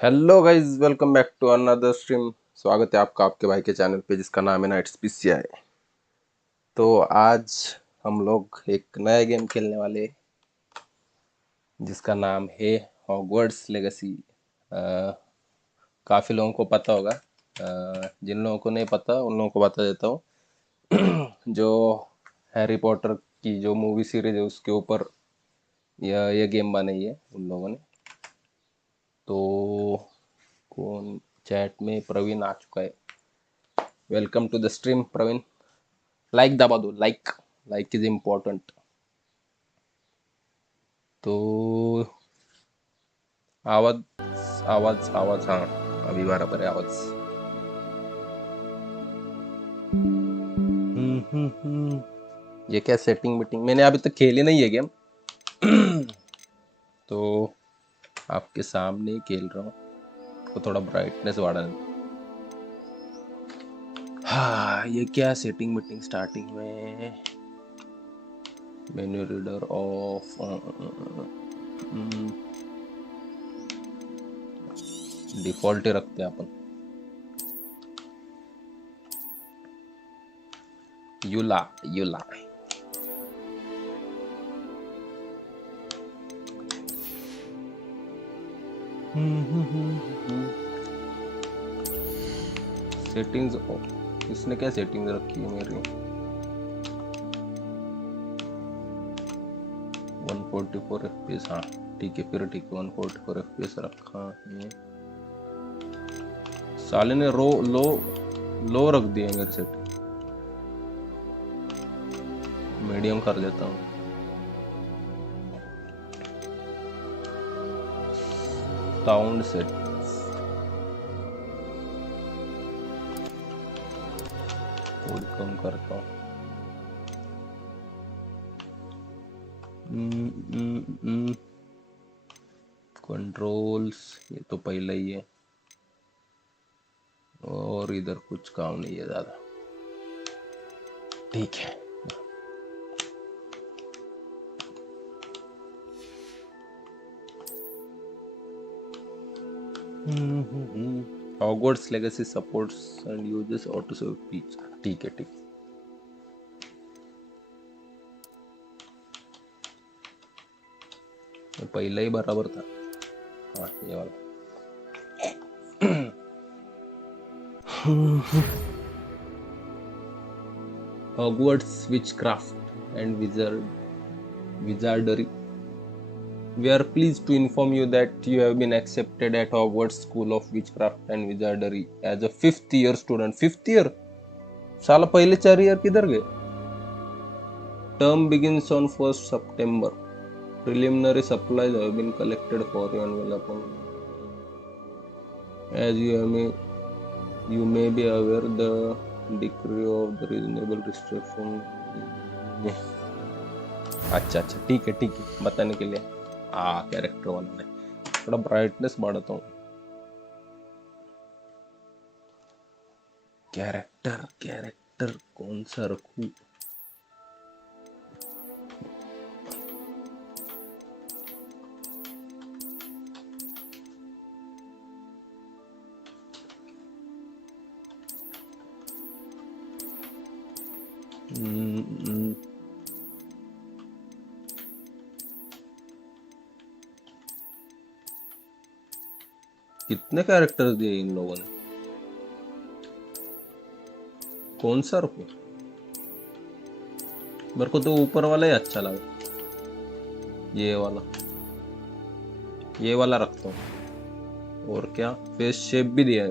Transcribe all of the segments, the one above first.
Hello guys, welcome back to another stream. स्वागत है आपका आपके भाई के चैनल पे जिसका नाम है नाइट्स पीसीआई। तो आज हम लोग एक नया गेम खेलने वाले हैं, जिसका नाम है हॉगवर्ट्स लेगेसी। काफ़ी लोगों को पता होगा। जिन लोगों को नहीं पता उन लोगों को बता देता हूँ। जो हैरी पॉटर की जो मूवी सीरीज है उसके ऊपर यह गेम बनाई है उन लोगों ने। तो कौन चैट में प्रवीण आ चुका है। Welcome to the stream Praveen. Like दबा दो, लाइक लाइक इज इम्पोर्टेंट। तो आवाज आवाज आवाज, हाँ अभी बराबर है आवाज। ये क्या सेटिंग मीटिंग, मैंने अभी तक खेली नहीं है गेम। तो आपके सामने ही खेल रहा हूँ। तो थोड़ा ब्राइटनेस बढ़ा दें। हाँ, ये क्या सेटिंग मीटिंग स्टार्टिंग में मेन्यू रीडर ऑफ, डिफॉल्ट ही रखते हैं अपन। युला युला सेटिंग्स, इसने क्या सेटिंग्स रखी है मेरी। 144 FPS, हाँ ठीक है, फिर ठीक है 144 FPS रखा है। साले ने लो रख दिया मेरी सेटिंग। मीडियम कर देता हूँ। साउंड सेट थोड़ी कम करता हूँ। कंट्रोल्स ये तो पहले ही है, और इधर कुछ काम नहीं है ज़्यादा। ठीक है। Hogwarts Legacy supports and uses autosave feature। ठीक है ठीक है। ये पहले ही बराबर था। हाँ ये वाला। Hogwarts witchcraft and wizardry. We are pleased to inform you that you have been accepted at Hogwarts School of Witchcraft and Wizardry as a 5th year student। 5th year? साला पहले 4 ईयर किधर गए? Term begins on 1st September। Preliminary supplies have been collected for you and will upon. As you may be aware, the decree of the reasonable restriction। अच्छा अच्छा ठीक है बताने के लिए। कैरेक्टर वाला है, थोड़ा ब्राइटनेस बढ़ाता हूँ। कैरेक्टर कौन सा रखूं? कितने कैरेक्टर्स दिए इन लोगों ने? कौन सा रखूं? मेरे को तो ऊपर वाला ही अच्छा लगा। ये वाला रखता हूँ। और क्या, फेस शेप भी दिया है।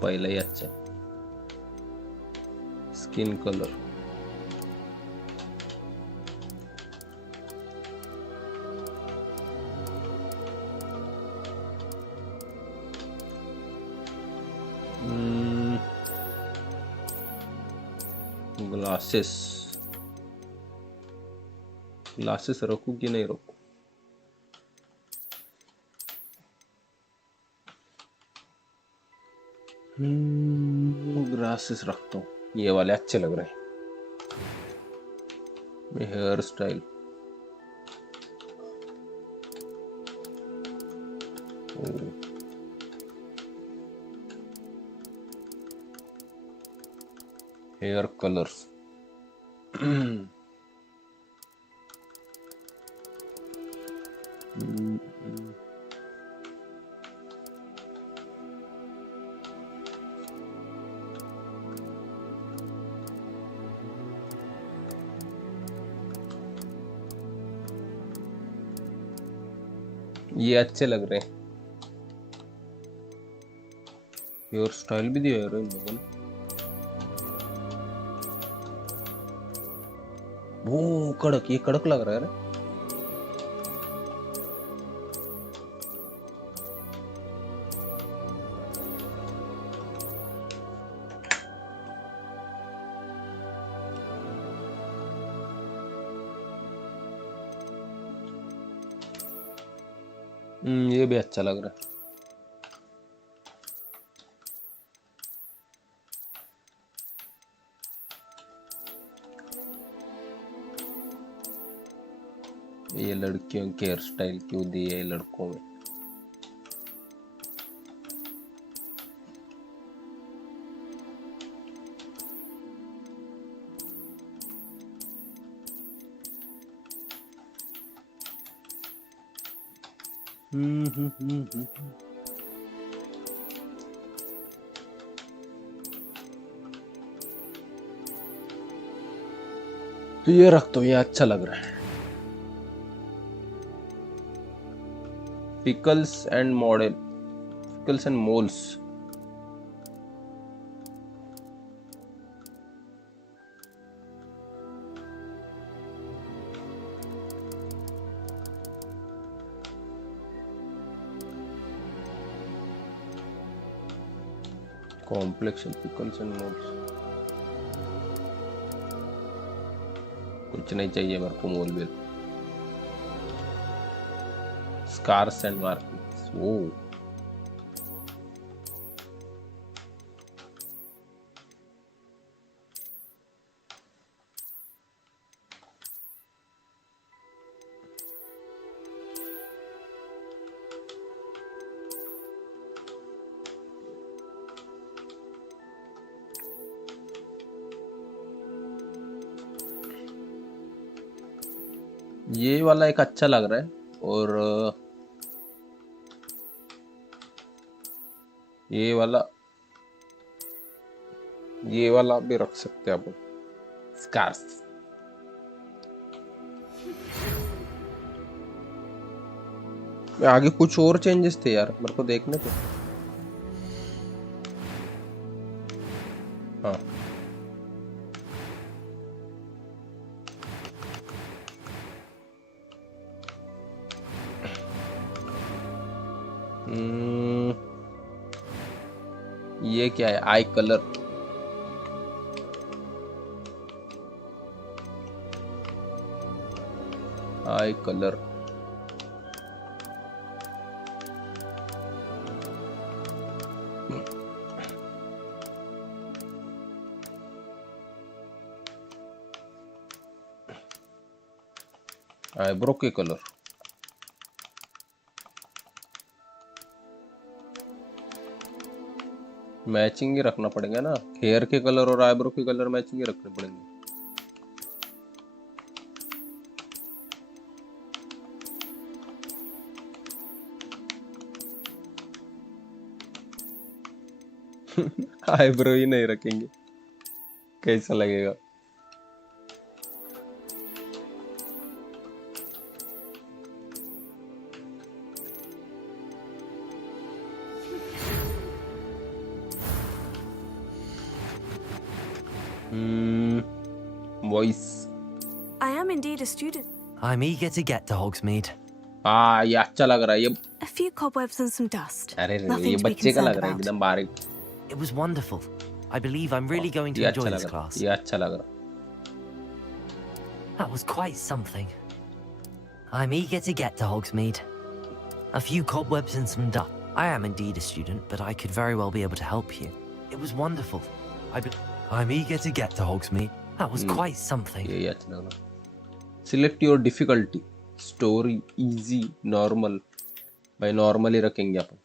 पहले ही अच्छा। स्किन कलर ग्लासेस रखूं कि नहीं रखूं? ग्लासेस रखता हूँ। ये वाले अच्छे लग रहे हैं। हेयर स्टाइल हेयर कलर्स ये अच्छे लग रहे हैं। हेयर स्टाइल भी दिया है इन लोगों ने। वो कड़क, ये कड़क लग रहा है ना। ये भी अच्छा लग रहा है। ये लड़कियों के हेयर स्टाइल क्यों दिए लड़कों में? तो ये रख दो, ये अच्छा लग रहा है। Pickles and model, pickles and moles. Complexion, pickles and moles. कुछ नहीं चाहिए मेरे को मोल बिल। स्कार्स एंड मार्किंग्स, वो ये वाला एक अच्छा लग रहा है। और ये वाला भी रख सकते हैं अपन, स्कार्स। आगे कुछ और चेंजेस थे यार, मेरे को देखने थे। हाँ, ये क्या है? आई कलर, आई कलर। आईब्रो के कलर, मैचिंग ही रखना पड़ेगा ना। हेयर के कलर और आईब्रो के कलर मैचिंग ही रखने पड़ेंगे। आईब्रो ही नहीं रखेंगे, कैसा लगेगा? Voice. I am indeed a student. I'm eager to get to Hogsmeade. हाँ, ये अच्छा लग रहा है। ये A few cobwebs and some dust. अरे Nothing ये to be बच्चे का लग concerned रहा है, about. एकदम बारीक। It was wonderful. I believe I'm really going to ये enjoy अच्छा this लग रहा, class. ये अच्छा लग रहा। That was quite something. I'm eager to get to Hogsmeade. A few cobwebs and some dust. I am indeed a student, but I could very well be able to help you. It was wonderful. I'm eager to get to Hogsmeade. That was quite something. ये अच्छा लग रहा. Select your difficulty. Story, easy, normal. भाई normal ही रखेंगे अपन.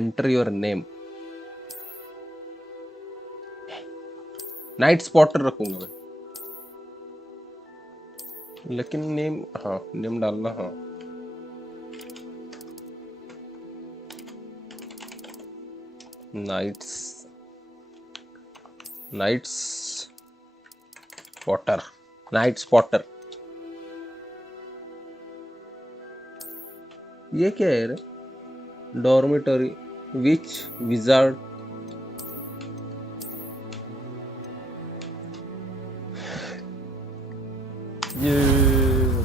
Enter your name. Night spotter रखूंगा मैं. लेकिन name, हाँ नेम डालना. हाँ नाइट्स स्पॉटर. Night spotter. ये क्या है रे? Dormitory. Which wizard. Yeah.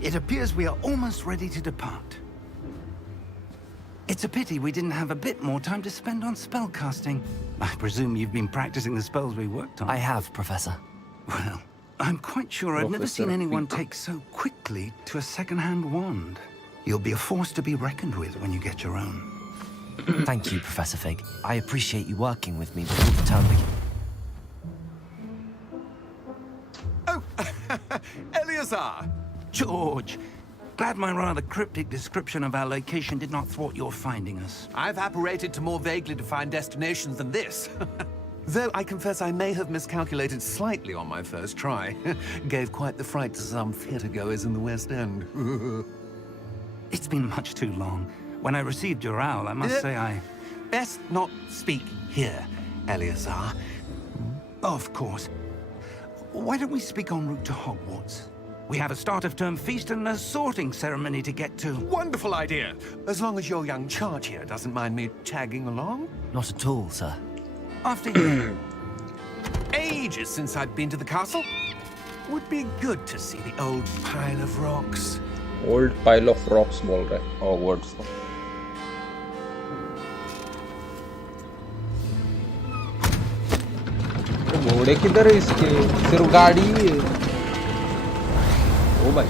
It appears we are almost ready to depart. It's a pity we didn't have a bit more time to spend on spellcasting. I presume you've been practicing the spells we worked on. I have, Professor. Well, I'm quite sure I've never seen Professor anyone Peter. take so quickly to a second-hand wand. You'll be a force to be reckoned with when you get your own. Thank you, Professor Fig. I appreciate you working with me before the term begins. Oh, Eleazar! George, glad my rather cryptic description of our location did not thwart your finding us. I've apparated to more vaguely defined destinations than this. Though I confess I may have miscalculated slightly on my first try. Gave quite the fright to some theatregoers in the West End. It's been much too long. When I received your owl, I must say I... Best not speak here, Eleazar. Of course. Why don't we speak en route to Hogwarts? We have a start-of-term feast and a sorting ceremony to get to. Wonderful idea! As long as your young charge here doesn't mind me tagging along. Not at all, sir. After you. Ages since I've been to the castle. Would be good to see the old pile of rocks. Old pile of rocks बोल रहा है Hogwarts को. घोड़े किधर है इसके? सिर्फ गाड़ी है. ओ भाई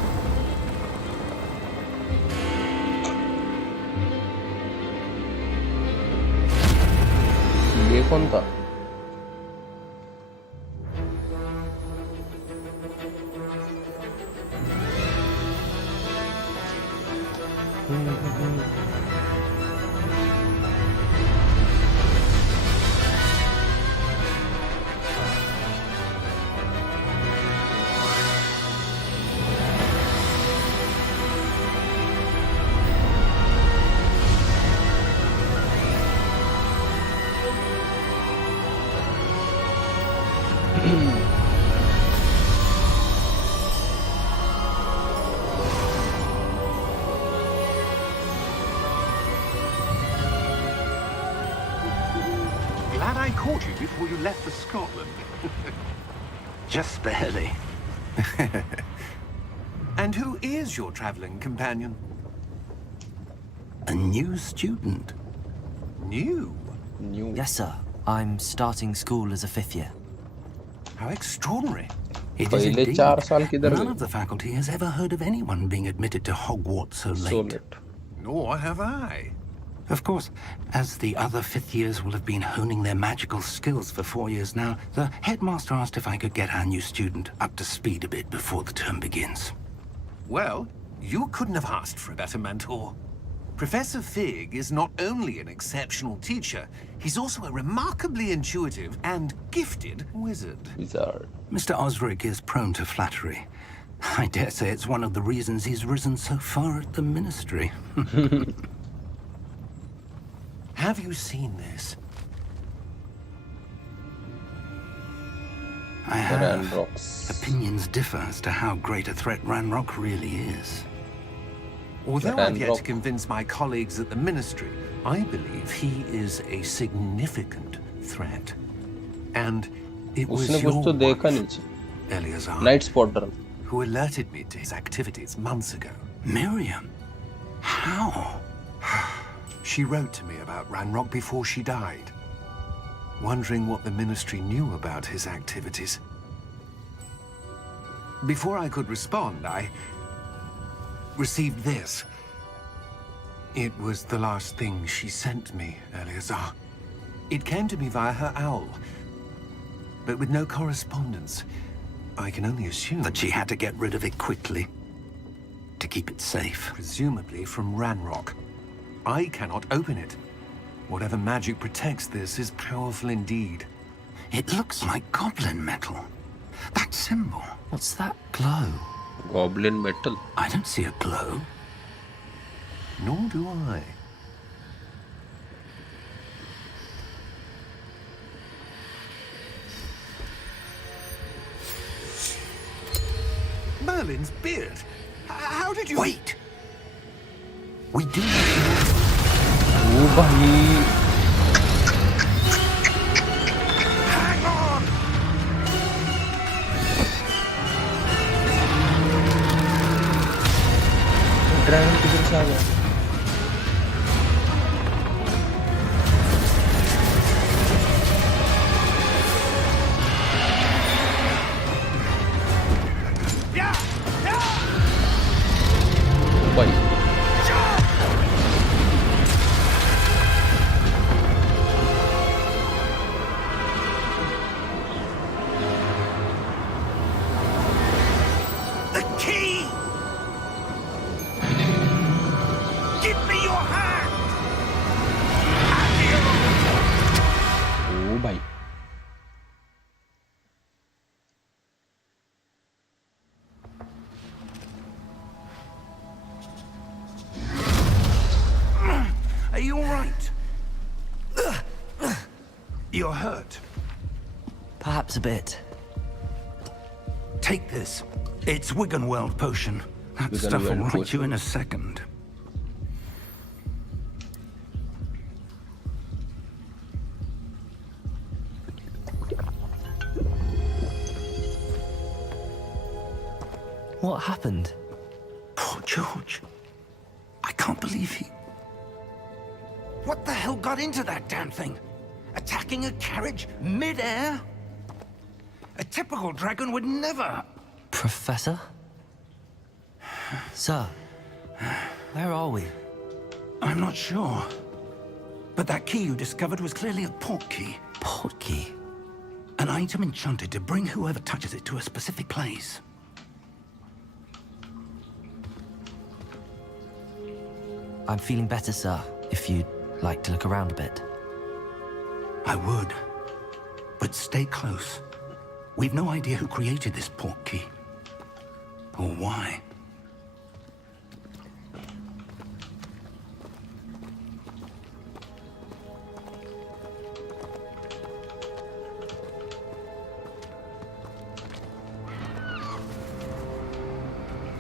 ये कौन था? Glad I caught you before you left for Scotland. Just barely. And who is your traveling companion? A new student. New? New. Yes, sir. I'm starting school as a 5th year. How extraordinary. It is पहले indeed. 4 साल किधर None गए? of the faculty has ever heard of anyone being admitted to Hogwarts so late. So late. Nor have I. Of course, as the other 5th years will have been honing their magical skills for 4 years now, the headmaster asked if I could get our new student up to speed a bit before the term begins. Well, you couldn't have asked for a better mentor. Professor Fig is not only an exceptional teacher, he's also a remarkably intuitive and gifted wizard. Wizard. Mr. Osric is prone to flattery. I dare say it's one of the reasons he's risen so far at the ministry. Have you seen this? I have. Ranrocks. Opinions differ as to how great a threat Ranrock really is. Although I've yet to Ranrock. convince my colleagues at the ministry, I believe he is a significant threat. And it was उसने your कुछ तो देखा wife, नीचे. Eleazar, night spotter. who alerted me to his activities months ago. Miriam? How? She wrote to me about Ranrock before she died, wondering what the ministry knew about his activities. Before I could respond, I received this. It was the last thing she sent me, Eleazar. It came to me via her owl, but with no correspondence. I can only assume That she had to get rid of it quickly to keep it safe. presumably from Ranrock. I cannot open it. Whatever magic protects this is powerful indeed. It looks like goblin metal. That symbol. What's that glow? Goblin metal. I don't see a glow. Nor do I. Merlin's beard. How did you... Wait! We do Oh भाई. Hang on! Dragon किधर से आ गया? भाई. The key! Give me your hand! Oh भाई. Are you all right? You're hurt. Perhaps a bit. Take this. It's Wiggenweld potion. That stuff will Wiggenweld right potion. you in a second. What happened? Poor George. I can't believe he... What the hell got into that damn thing? Attacking a carriage mid-air? A typical dragon would never... Professor? Sir, where are we? I'm not sure. But that key you discovered was clearly a port key. Port key? An item enchanted to bring whoever touches it to a specific place. I'm feeling better, sir, if you'd like to look around a bit. I would. But stay close. We've no idea who created this port key. Or why.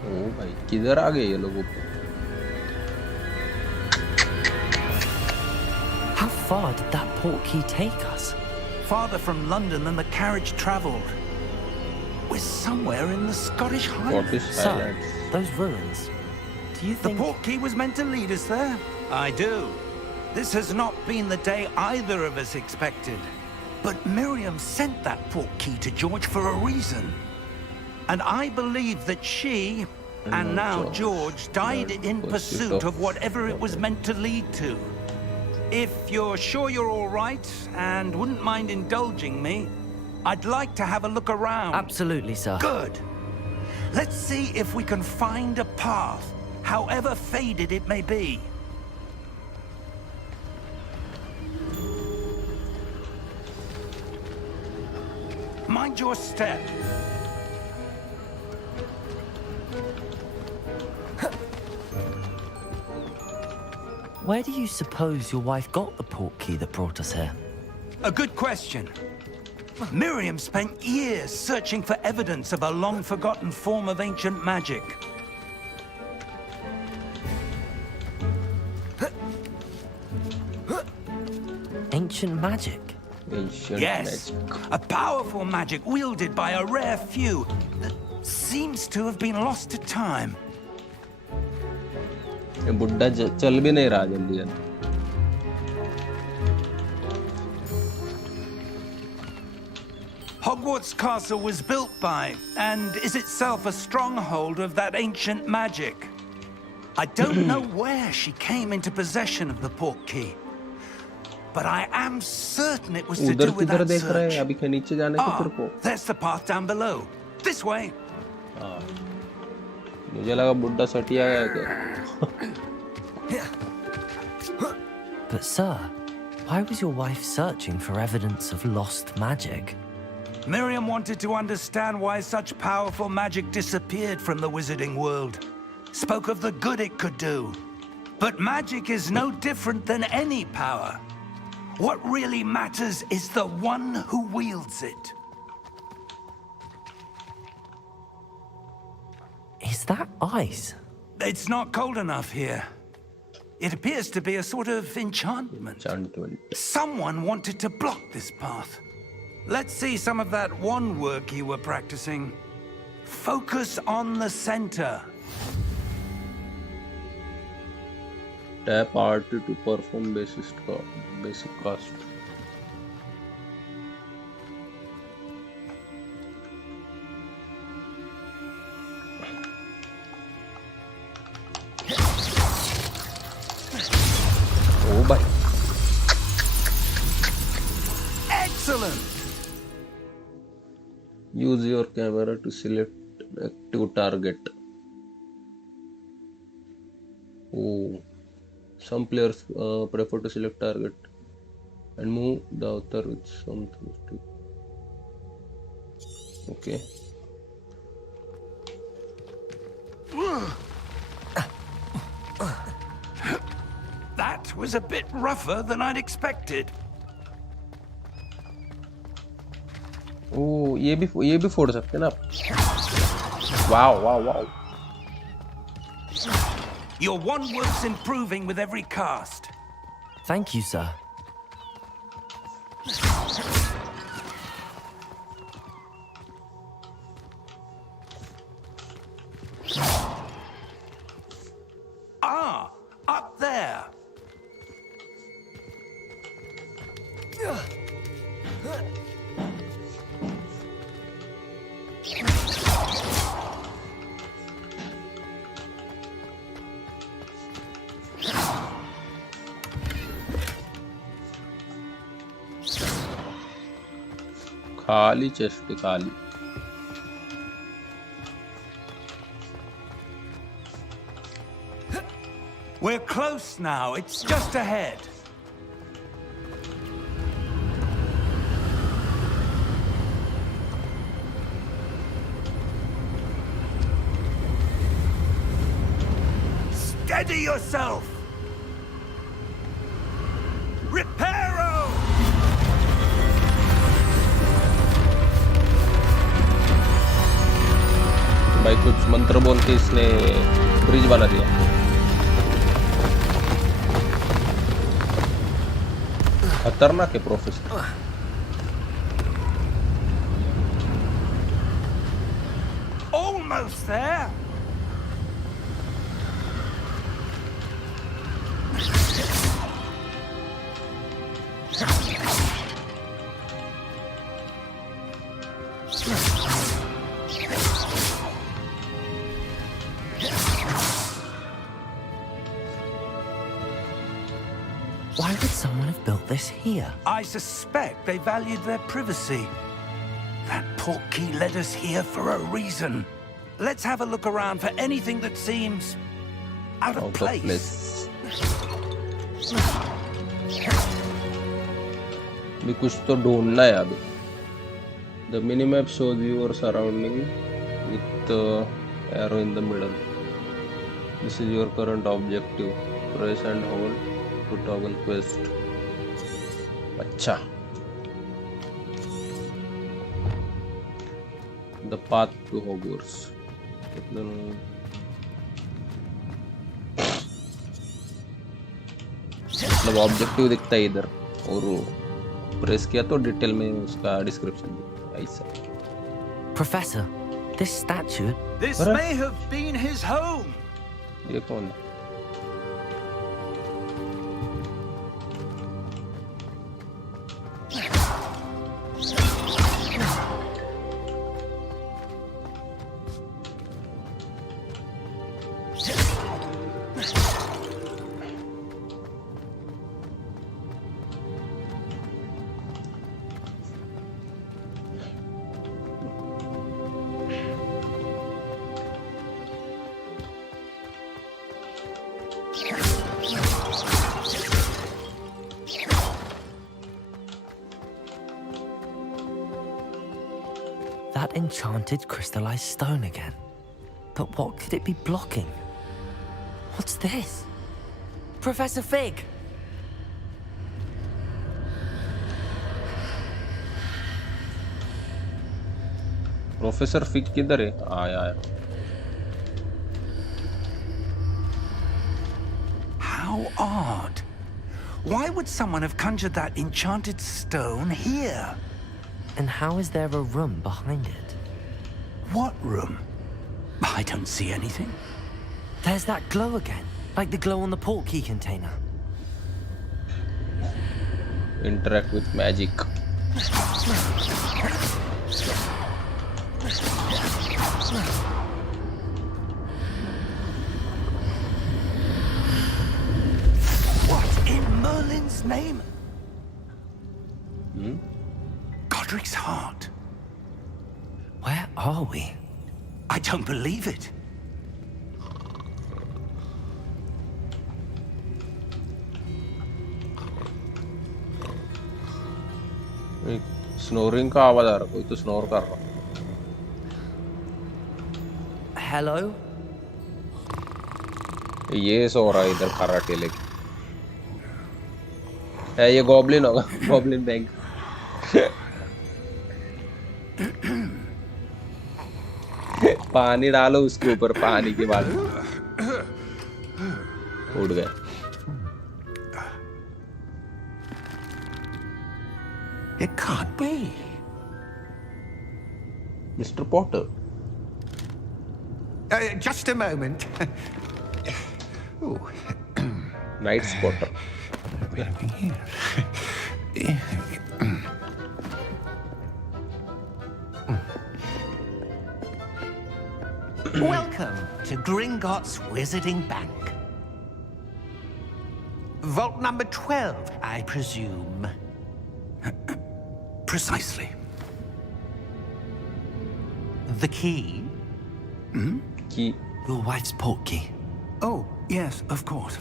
ओ भाई किधर आ गए ये लोग ऊपर? How far did that port key take us? Farther from London than the carriage travelled. We're somewhere in the Scottish Highlands. Scottish Sir, Highlands. those ruins. Do you The think... port key was meant to lead us there? I do. This has not been the day either of us expected. But Miriam sent that port key to George for a reason. And I believe that she, and now George, died in pursuit of whatever it was meant to lead to. If you're sure you're all right and wouldn't mind indulging me, I'd like to have a look around. Absolutely, sir. Good. Let's see if we can find a path, however faded it may be. Mind your step. Where do you suppose your wife got the port key that brought us here? A good question. Miriam spent years searching for evidence of a long-forgotten form of ancient magic. Ancient magic? Ancient Yes, magic. a powerful magic wielded by a rare few that seems to have been lost to time. ये बुड्ढा चल भी नहीं रहा जल्दी जल्दी. Hogwarts castle was built by, and is itself a stronghold of that ancient magic. I don't know where she came into possession of the portkey, but I am certain it was to उधर do with किधर that देख रहा है? search. अभी के नीचे जाने को तेरे को? There's the path down below. This way. हाँ, मुझे लगा बुड्ढा सटिया है क्या? But sir, why was your wife searching for evidence of lost magic? Miriam wanted to understand why such powerful magic disappeared from the wizarding world. Spoke of the good it could do. But magic is no different than any power. What really matters is the one who wields it. Is that ice? It's not cold enough here. It appears to be a sort of enchantment. Someone wanted to block this path. Let's see some of that wand work you were practicing. Focus on the center. Tap RT to perform basic cast. Oh, bye. Excellent! Use your camera to select active target. Oh, some players prefer to select target and move the avatar with some stick. Okay. That was a bit rougher than I'd expected. Oh, ये भी फोड़ सकते हैं ना? Wow, wow, wow. Your wand work's improving with every cast. Thank you, sir. Ah, up there. खाली chest खाली. We're close now. It's just ahead. Steady yourself. Reparo! भाई कुछ मंत्र बोल के इसने ब्रिज बना दिया. खतरनाक है professor. Almost there. Why would someone have built this here? I suspect they valued their privacy. That portkey led us here for a reason. Let's have a look around for anything that seems out of place. भी कुछ तो ढूंढना है अभी. The minimap shows your surrounding with arrow in the middle. This is your current objective. Press and hold to toggle quest. अच्छा. The path to Hogwarts. मतलब objective दिखता है इधर और प्रेस किया तो डिटेल में उसका डिस्क्रिप्शन दिखता है ऐसा. Professor, this statue... This may have been his home. ये कौन है? enchanted crystallized stone again. But what could it be blocking? What's this? Professor Fig! Professor fig किधर है? आया आया। How odd. Why would someone have conjured that enchanted stone here? And how is there a room behind it? What room? I don't see anything. There's that glow again, like the glow on the portkey container. Interact with magic. What in Merlin's name? Godric's heart. Where are we? I don't believe it. Snoring का आवाज आ रहा, कोई तो snore कर रहा। Hello? ये सो रहा है इधर कराटे लेके। है ये गॉब्लिन होगा, गॉब्लिन बैंक। पानी डालो उसके ऊपर, पानी के बाद उड़ गए। It can't be. Mister Potter. Just a moment. Ooh. Night spotter. Welcome to Gringotts Wizarding Bank. Vault number 12, I presume. Precisely. The key? की Your wife's portkey. Oh, yes, of course.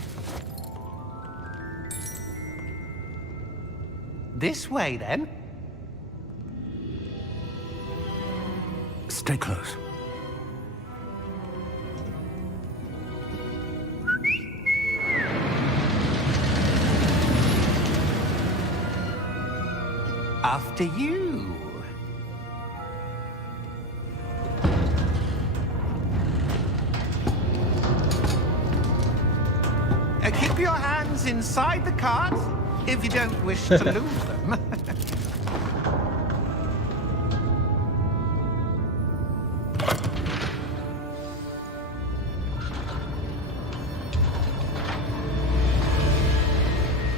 This way, then. Stay close. After you. Keep your hands inside the cart if you don't wish to lose them.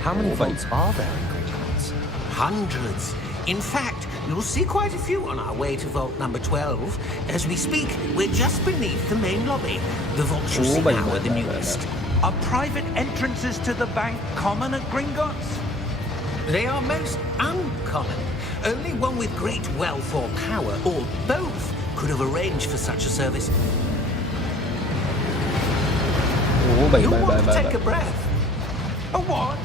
How many vaults are there in Gringotts? Hundreds. In fact, you'll see quite a few on our way to vault number 12. As we speak, we're just beneath the main lobby. The vaults you see now are the newest. Are private entrances to the bank common at Gringotts? They are most uncommon. Only one with great wealth or power, or both, could have arranged for such a service. You'll want to take a breath. A what?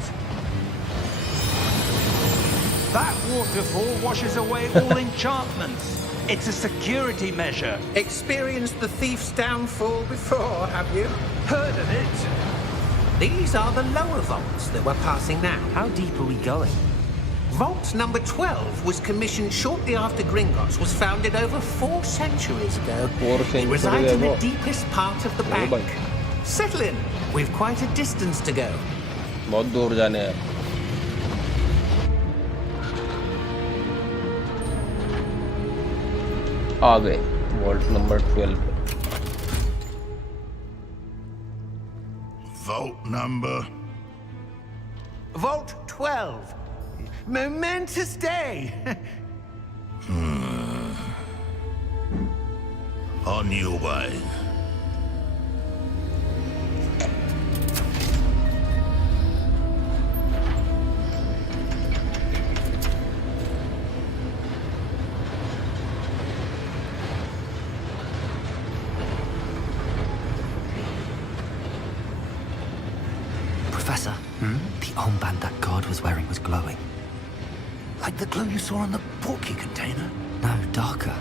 That waterfall washes away all enchantments. It's a security measure. Experienced the thief's downfall before, have you? Heard of it? These are the lower vaults that we're passing now. How deep are we going? Vault number 12 was commissioned shortly after Gringotts was founded over 4 centuries ago. 4 It centuries resides in the ago. deepest part of the Oh, bank. bank. Settle in. We've quite a distance to go. बहुत दूर जाने हैं। आ गए vault number 12 पे। Vault number. Vault 12. Momentous day. On your way. Professor, the armband that guard was wearing was glowing. Like the glow you saw on the portkey container? No, darker.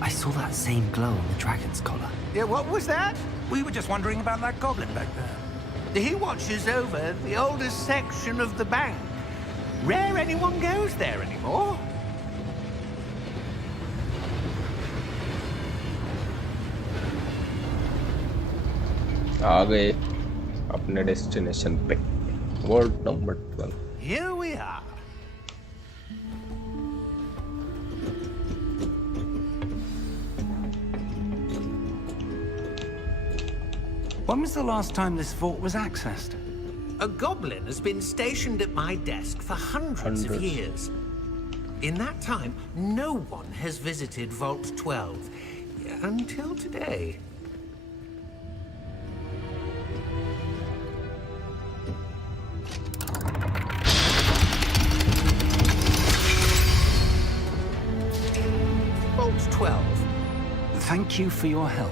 I saw that same glow on the dragon's collar. Yeah, what was that? We were just wondering about that goblin back there. He watches over the oldest section of the bank. Rare anyone goes there anymore. आ गए अपने destination पे, world number 12. Here we are. When was the last time this vault was accessed? A goblin has been stationed at my desk for hundreds of years. In that time, no one has visited Vault 12 until today. Vault 12. Thank you for your help.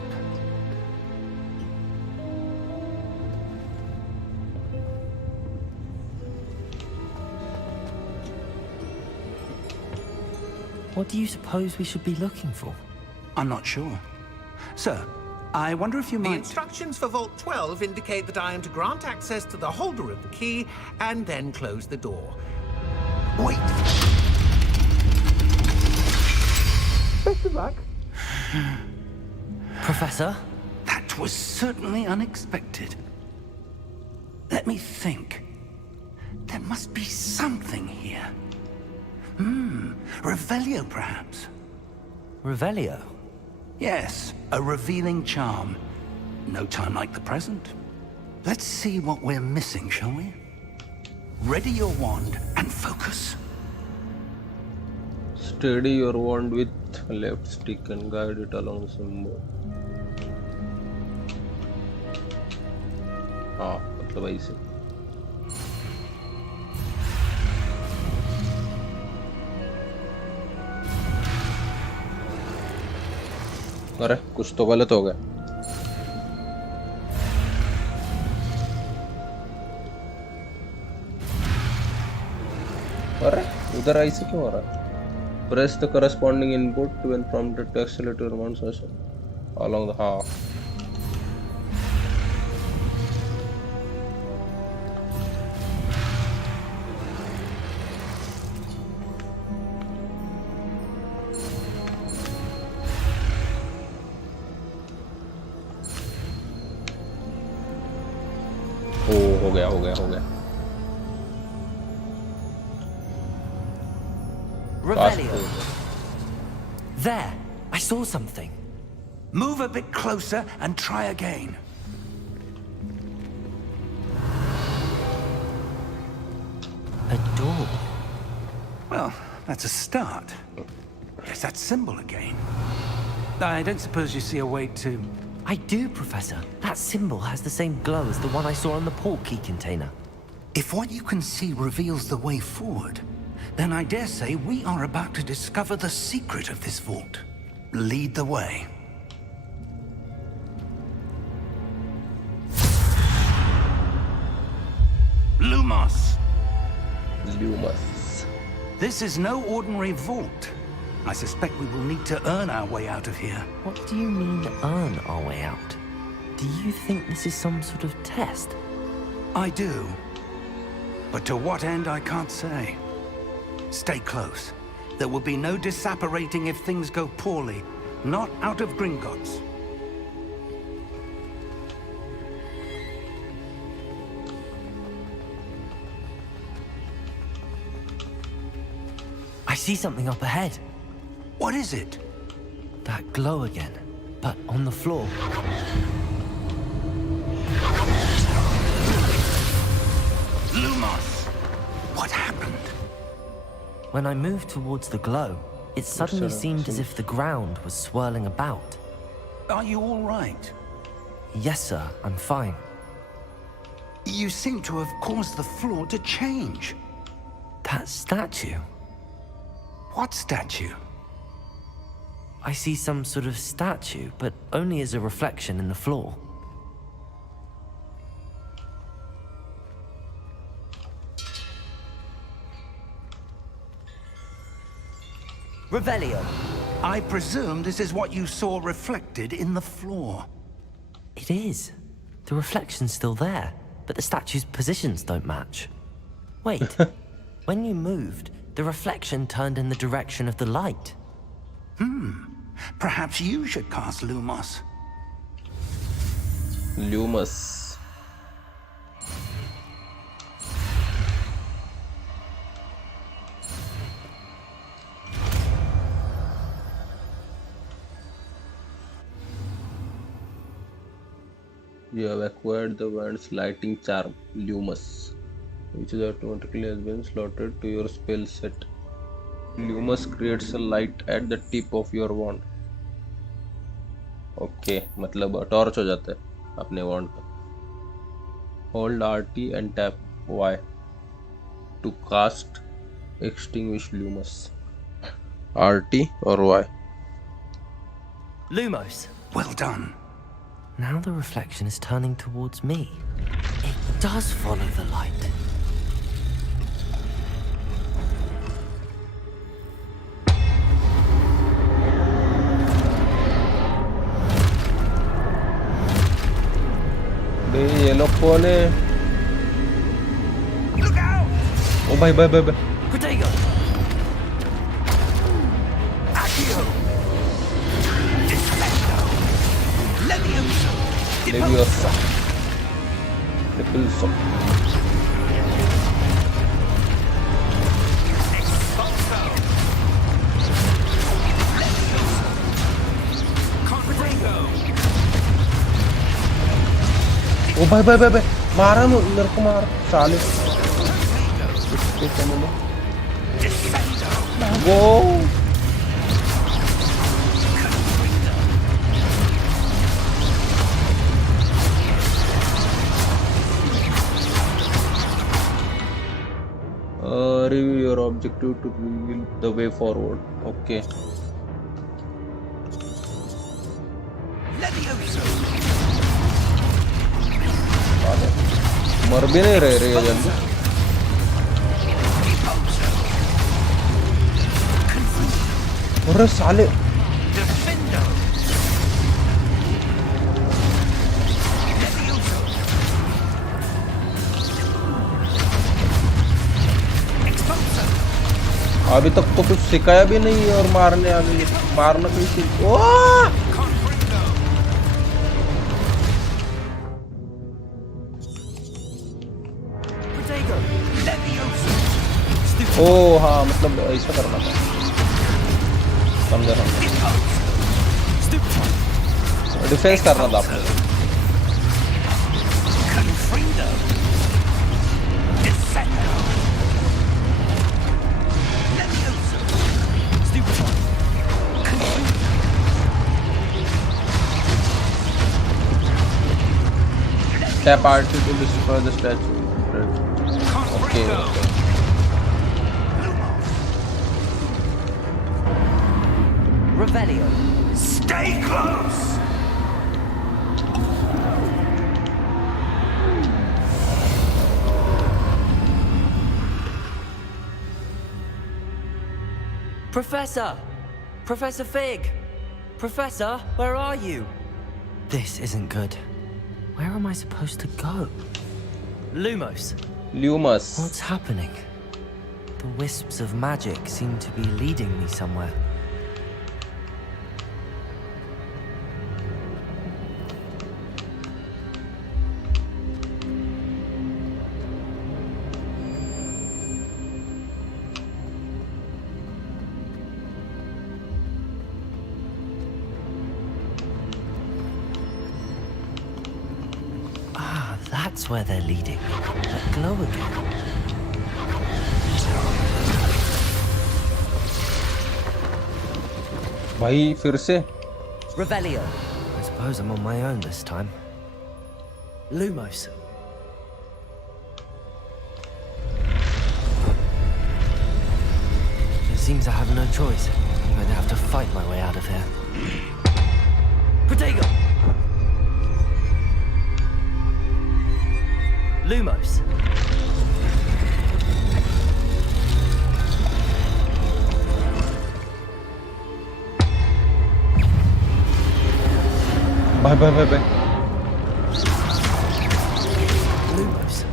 What do you suppose we should be looking for? I'm not sure. Sir, I wonder if you The might... instructions for Vault 12 indicate that I am to grant access to the holder of the key and then close the door. Wait! Best of luck. Professor? That was certainly unexpected. Let me think. There must be something here. Revelio, perhaps? Revelio? Yes, a revealing charm. No time like the present. Let's see what we're missing, shall we? Ready your wand and focus. Steady your wand with left stick and guide it along the symbol. हाँ मतलब ऐसे. अरे कुछ तो गलत हो गया. अरे उधर ऐसे क्यों हो रहा है? Press the corresponding input when prompted to accelerate your mouse along the half. हो गया. Revelio. There! I saw something. Move a bit closer and try again. A door. Well, that's a start. There's that symbol again. I don't suppose you see a way to... I do, Professor. That symbol has the same glow as the one I saw on the port key container. If what you can see reveals the way forward, then I dare say we are about to discover the secret of this vault. Lead the way. Lumos! This is no ordinary vault. I suspect we will need to earn our way out of here. What do you mean, earn our way out? Do you think this is some sort of test? I do. But to what end, I can't say. Stay close. There will be no disapparating if things go poorly. Not out of Gringotts. I see something up ahead. What is it? That glow again, but on the floor. Lumos! What happened? When I moved towards the glow, it suddenly seemed as if the ground was swirling about. Are you all right? Yes, sir, I'm fine. You seem to have caused the floor to change. That statue? What statue? I see some sort of statue, but only as a reflection in the floor. Revelio. I presume this is what you saw reflected in the floor. It is. The reflection's still there, but the statue's positions don't match. Wait, when you moved, the reflection turned in the direction of the light. Perhaps you should cast Lumos. Lumos. You have acquired the wand's lighting charm, Lumos, which is automatically has been slotted to your spell set. Lumos creates a light at the tip of your wand. Okay मतलब torch हो जाता है अपने wand का. Hold RT and tap Y to cast extinguish lumos. RT और Y. Lumos! Well done. Now the reflection is turning towards me. It does follow the light. ये लोग कौन है? ओ भाई भाई भाई भाई. Protego! Accio! Defendo! Levioso! Leviosa. Repulso. Expulso! Levioso! Confringo! ओ भाई भाई भाई भाई मारा मेरे को मार साले. वो review your objective to reveal the way forward. Okay. Levioso! मर भी नहीं रहे रे जल्दी. अरे साले. Defendo! Levioso! Expulso! अभी तक तो कुछ सिखाया भी नहीं और मारने आ गई. मारना कैसे? ओह Confringo! Protego! Levioso! ओ हाँ मतलब ऐसा करना था. समझा समझा. डिफेंस करना था आपने. Confringo! Defendo! Levioso! Tap RT to destroy the statue. Okay. Revelio! Stay close! Professor! Professor Fig! Professor, where are you? This isn't good. Where am I supposed to go? Lumos! Lumos. What's happening? The wisps of magic seem to be leading me somewhere. Ah, that's where they're leading. That glow again. भाई फिर से. Revelio. I suppose I'm on my own this time. Lumos. It seems I have no choice. I'm going to have to fight my way out of here. Protego! Lumos. Bye. Lumos.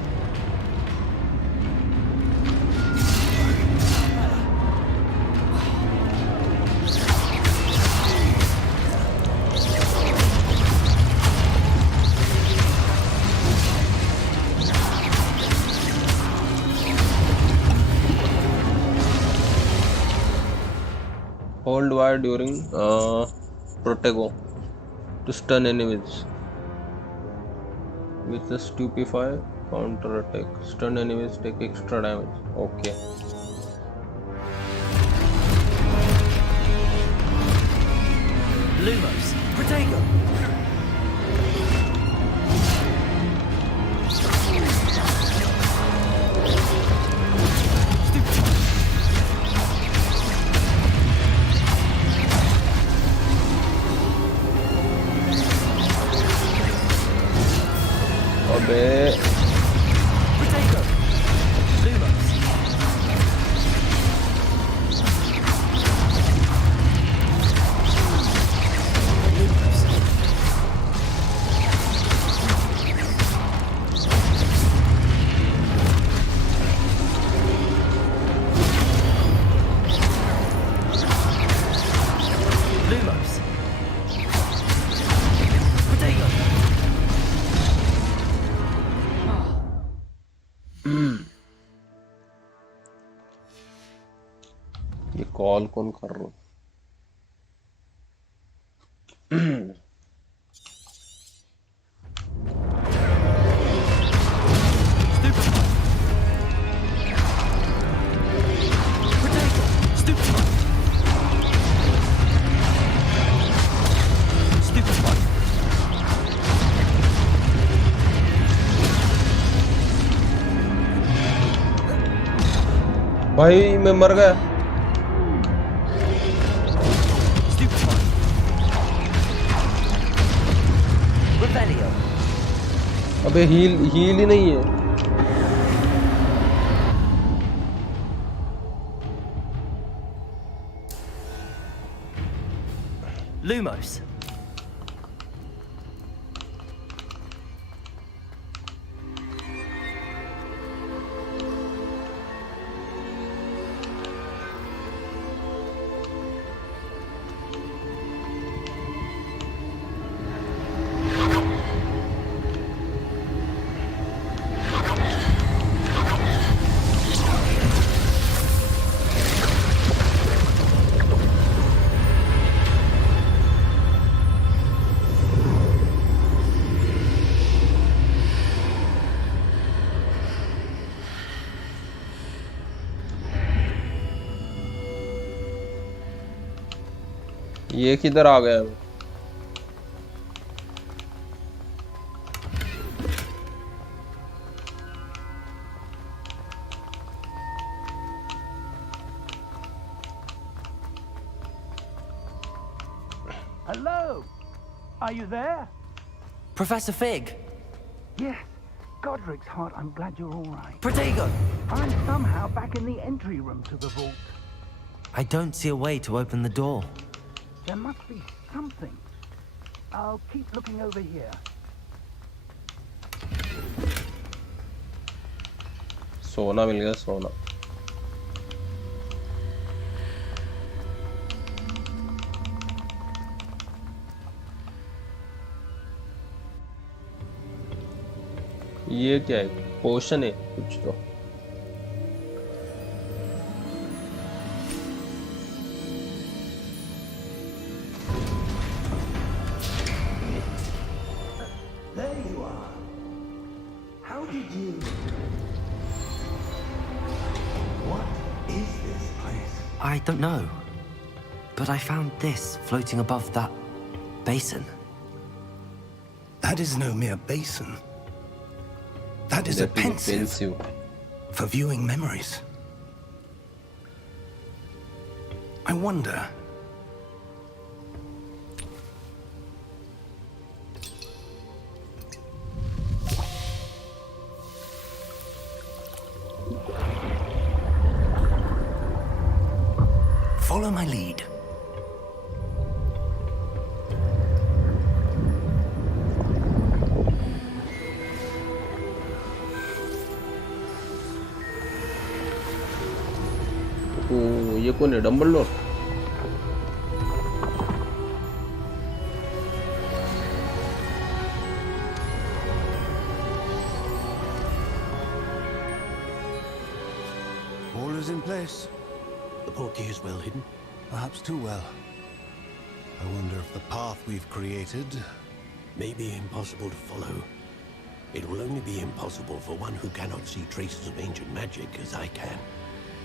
Hold Y during Protego to stun enemies. With the Stupefy counter attack. Stun enemies take extra damage. Okay. Lumos. Protego. अबे Protego. Lumos. Lumos. Protego. ये call कौन कर रहा है? भाई मैं मर गया। अबे हील ही नहीं है। Lumos. ये किधर आ गया? Hello? Are you there? Professor Fig. Yes. Godric's heart, I'm glad you're all right. Protego. I'm somehow back in the entry room to the vault. I don't see a way to open the door. There must be something. I'll keep looking over here. सोना मिल गया सोना। ये क्या है? पोशन है कुछ तो। There you are. How did you... What is this place? I don't know. But I found this floating above that basin. That is no mere basin. That is a pensive for viewing memories. I wonder. Follow my lead. ये कौन है? Dumbledore? All is in place. The portkey is well hidden. Perhaps too well. I wonder if the path we've created... May be impossible to follow. It will only be impossible for one who cannot see traces of ancient magic as I can.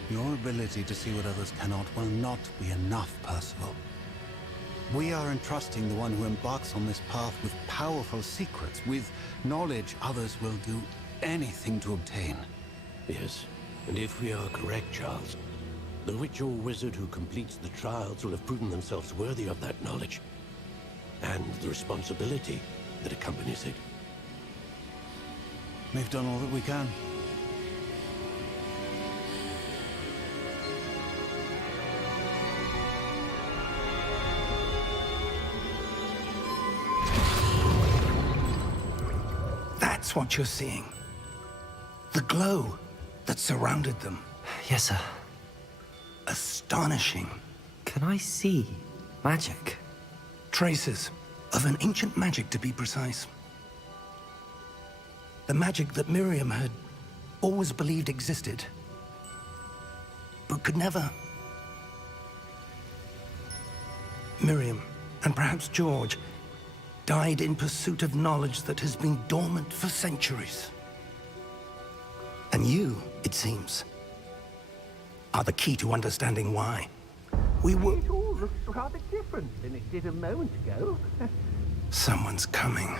Your ability to see what others cannot will not be enough, Percival. We are entrusting the one who embarks on this path with powerful secrets, with knowledge others will do anything to obtain. Yes, and if we are correct, Charles, the ritual wizard who completes the trials will have proven themselves worthy of that knowledge, and the responsibility that accompanies it. We've done all that we can. That's what you're seeing. The glow that surrounded them. Yes, sir. Astonishing. Can I see magic? Traces of an ancient magic, to be precise. The magic that Miriam had always believed existed, but could never. Miriam, and perhaps George, died in pursuit of knowledge that has been dormant for centuries. And you, it seems, are the key to understanding why. We were... It all looks rather different than it did a moment ago. Someone's coming.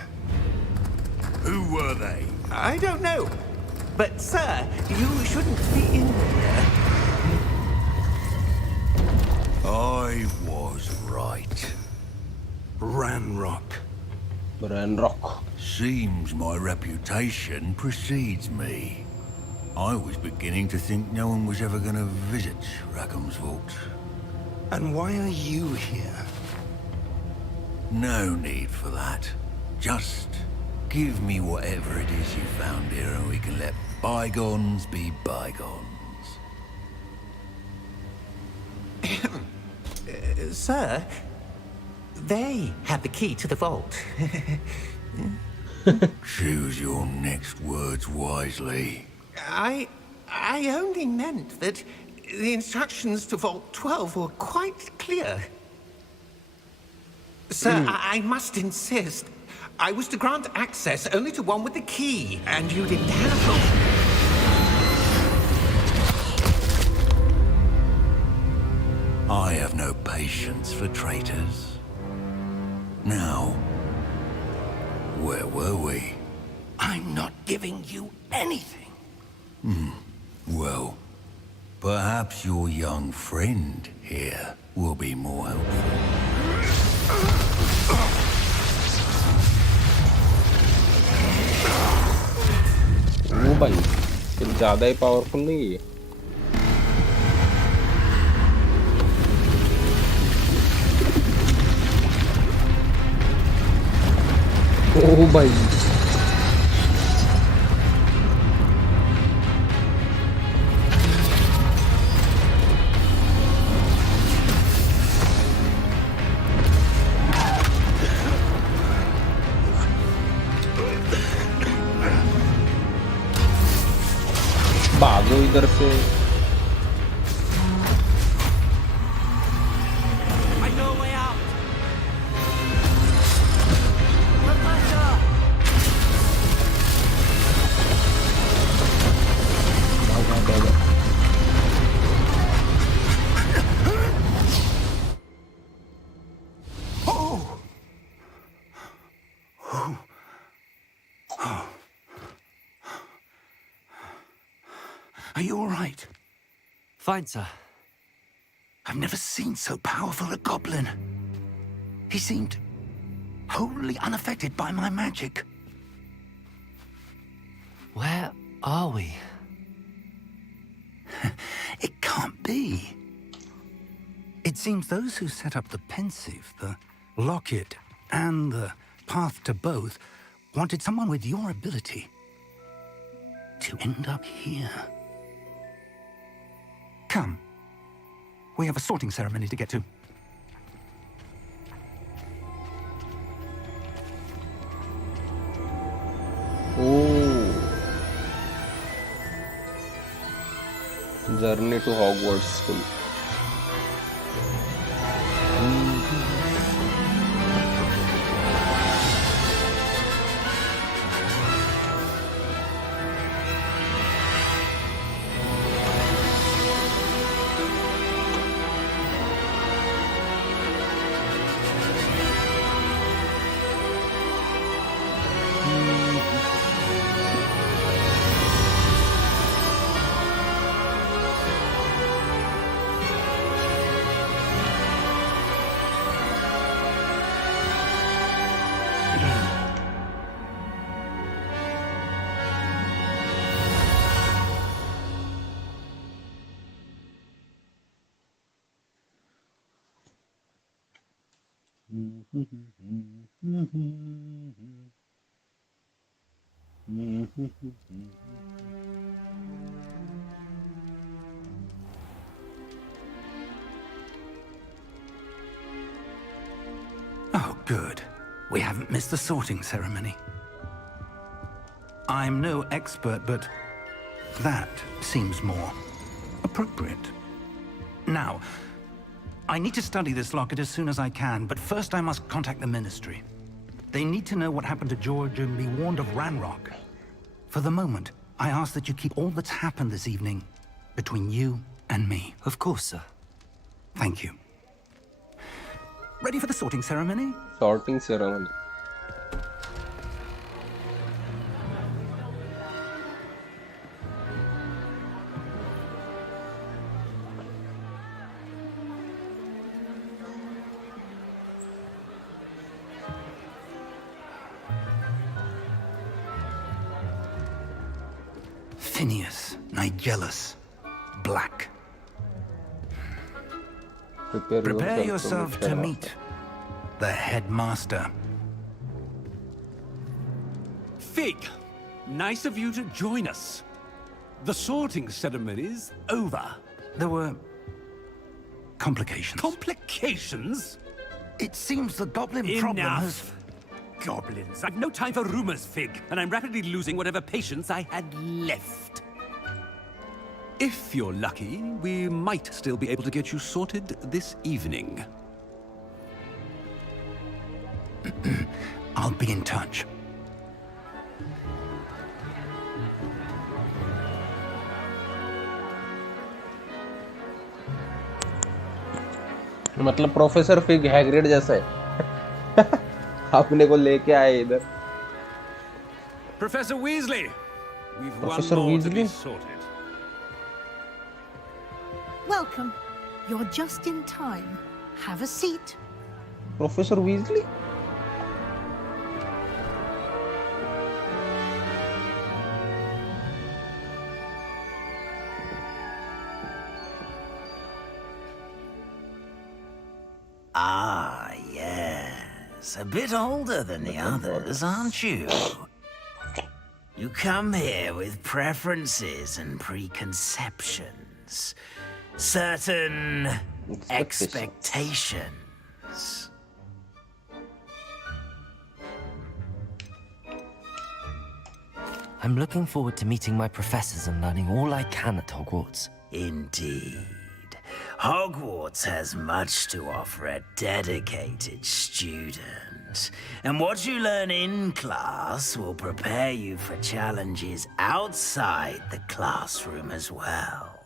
Who were they? I don't know. But, sir, you shouldn't be in here. I was right. Ranrock. Ranrock. Seems my reputation precedes me. I was beginning to think no one was ever going to visit Rackham's vault. And why are you here? No need for that. Just give me whatever it is you found here and we can let bygones be bygones. Sir, they have the key to the vault. Choose your next words wisely. I only meant that the instructions to Vault 12 were quite clear. Sir, I must insist. I was to grant access only to one with the key, and you didn't have them. I have no patience for traitors. Now, where were we? I'm not giving you anything. Well, perhaps your young friend here will be more helpful. वो भाई कुछ ज़्यादा ही powerful नहीं है। ओ भाई भागो इधर से। Are you all right? Fine, sir. I've never seen so powerful a goblin. He seemed wholly unaffected by my magic. Where are we? It can't be. It seems those who set up the pensive, the locket, and the path to both wanted someone with your ability to end up here. Come. We have a sorting ceremony to get to. Oh. Journey to Hogwarts School. Oh, good. We haven't missed the sorting ceremony. I'm no expert, but that seems more appropriate. Now, I need to study this locket as soon as I can, but first I must contact the Ministry. They need to know what happened to George and be warned of Ranrock. For the moment, I ask that you keep all that's happened this evening between you and me. Of course, sir. Thank you. Ready for the sorting ceremony? Sorting ceremony. Phineas, Nigellus, Black. Prepare yourself to meet the headmaster. Fig, nice of you to join us. The sorting ceremony's over. There were complications. Complications? It seems the goblin problem has... Enough! Goblins. I've no time for rumors, Fig, and I'm rapidly losing whatever patience I had left. If you're lucky, we might still be able to get you sorted this evening. I'll be in touch. मतलब professor fig Hagrid जैसा है अपने को लेके आए इधर Professor Weasley, we've Professor one more to be Weasley? sorted. Welcome. You're just in time. Have a seat. Professor Weasley Ah, yes. A bit older than the others, aren't you? You come here with preferences and preconceptions. Certain expectations. I'm looking forward to meeting my professors and learning all I can at Hogwarts. Indeed. Hogwarts has much to offer a dedicated student. And what you learn in class will prepare you for challenges outside the classroom as well.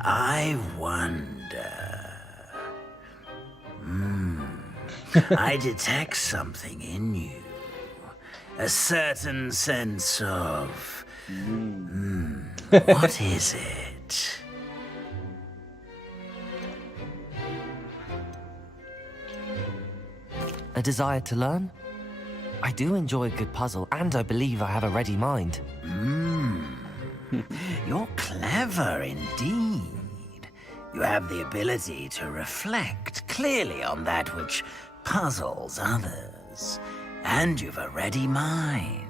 I wonder... I detect something in you. A certain sense of... what is it? A desire to learn? I do enjoy a good puzzle, and I believe I have a ready mind. You're clever indeed. You have the ability to reflect clearly on that which puzzles others. And you've a ready mind,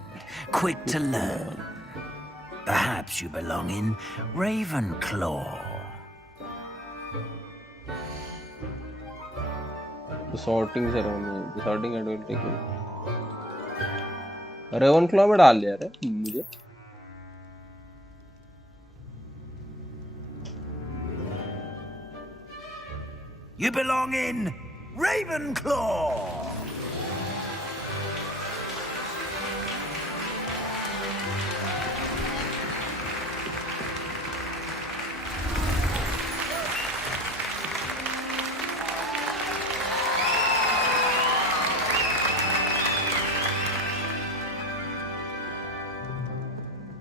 quick to learn. Perhaps you belong in Ravenclaw. The sorting ceremony. The sorting it will take. Ravenclaw में डाल लिया रे मुझे. You belong in Ravenclaw!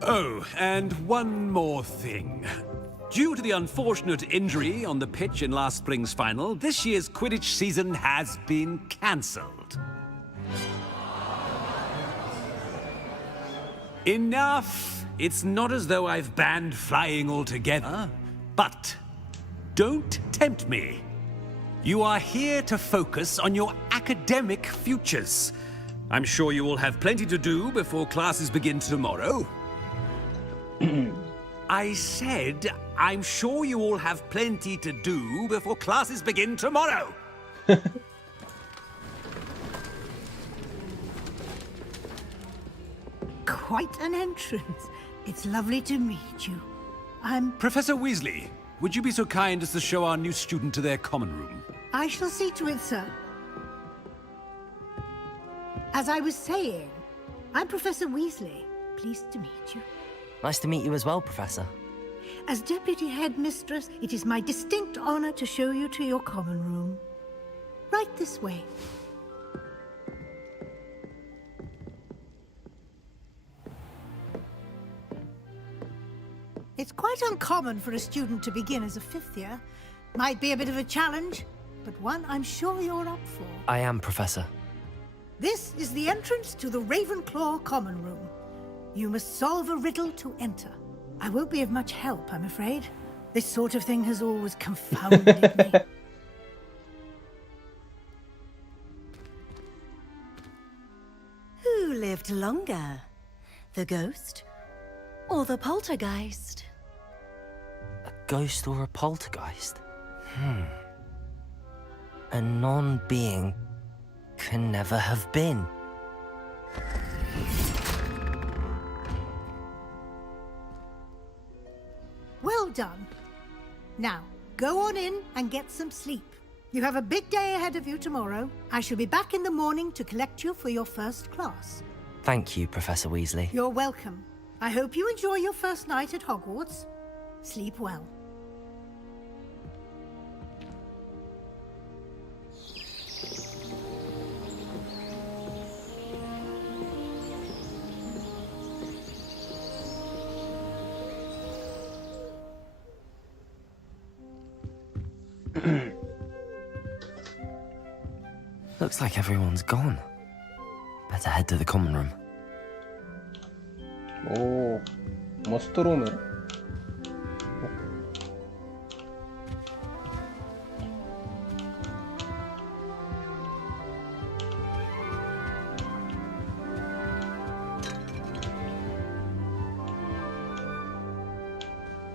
Oh, and one more thing. Due to the unfortunate injury on the pitch in last spring's final, this year's Quidditch season has been cancelled. Enough! It's not as though I've banned flying altogether, but don't tempt me. You are here to focus on your academic futures. I'm sure you will have plenty to do before classes begin tomorrow. I said, I'm sure you all have plenty to do before classes begin tomorrow. Quite an entrance. It's lovely to meet you. I'm... Professor Weasley, would you be so kind as to show our new student to their common room? I shall see to it, sir. As I was saying, I'm Professor Weasley. Pleased to meet you. Nice to meet you as well, Professor. As Deputy Headmistress, it is my distinct honor to show you to your common room. Right this way. It's quite uncommon for a student to begin as a fifth year. Might be a bit of a challenge, but one I'm sure you're up for. I am, Professor. This is the entrance to the Ravenclaw common room. You must solve a riddle to enter. I won't be of much help, I'm afraid. This sort of thing has always confounded me. Who lived longer? The ghost or the poltergeist? A ghost or a poltergeist? A non-being can never have been. Well done. Now, go on in and get some sleep. You have a big day ahead of you tomorrow. I shall be back in the morning to collect you for your first class. Thank you, Professor Weasley. You're welcome. I hope you enjoy your first night at Hogwarts. Sleep well. Looks like everyone's gone. Better head to the common room. Oh, मस्त room है.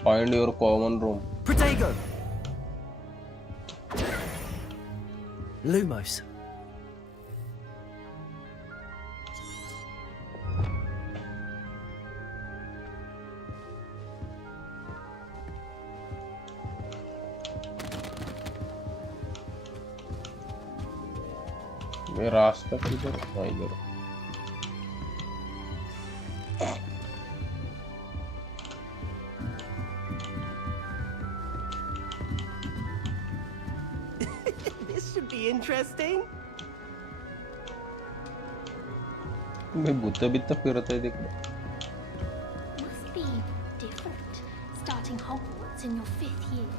Find your common room. Protego! Lumos. ये रास्ता किधर? हाँ इधर. This should be interesting. मैं बुत्ता बित्ता फिरता है देखो. Must be different starting Hogwarts in your 5th year.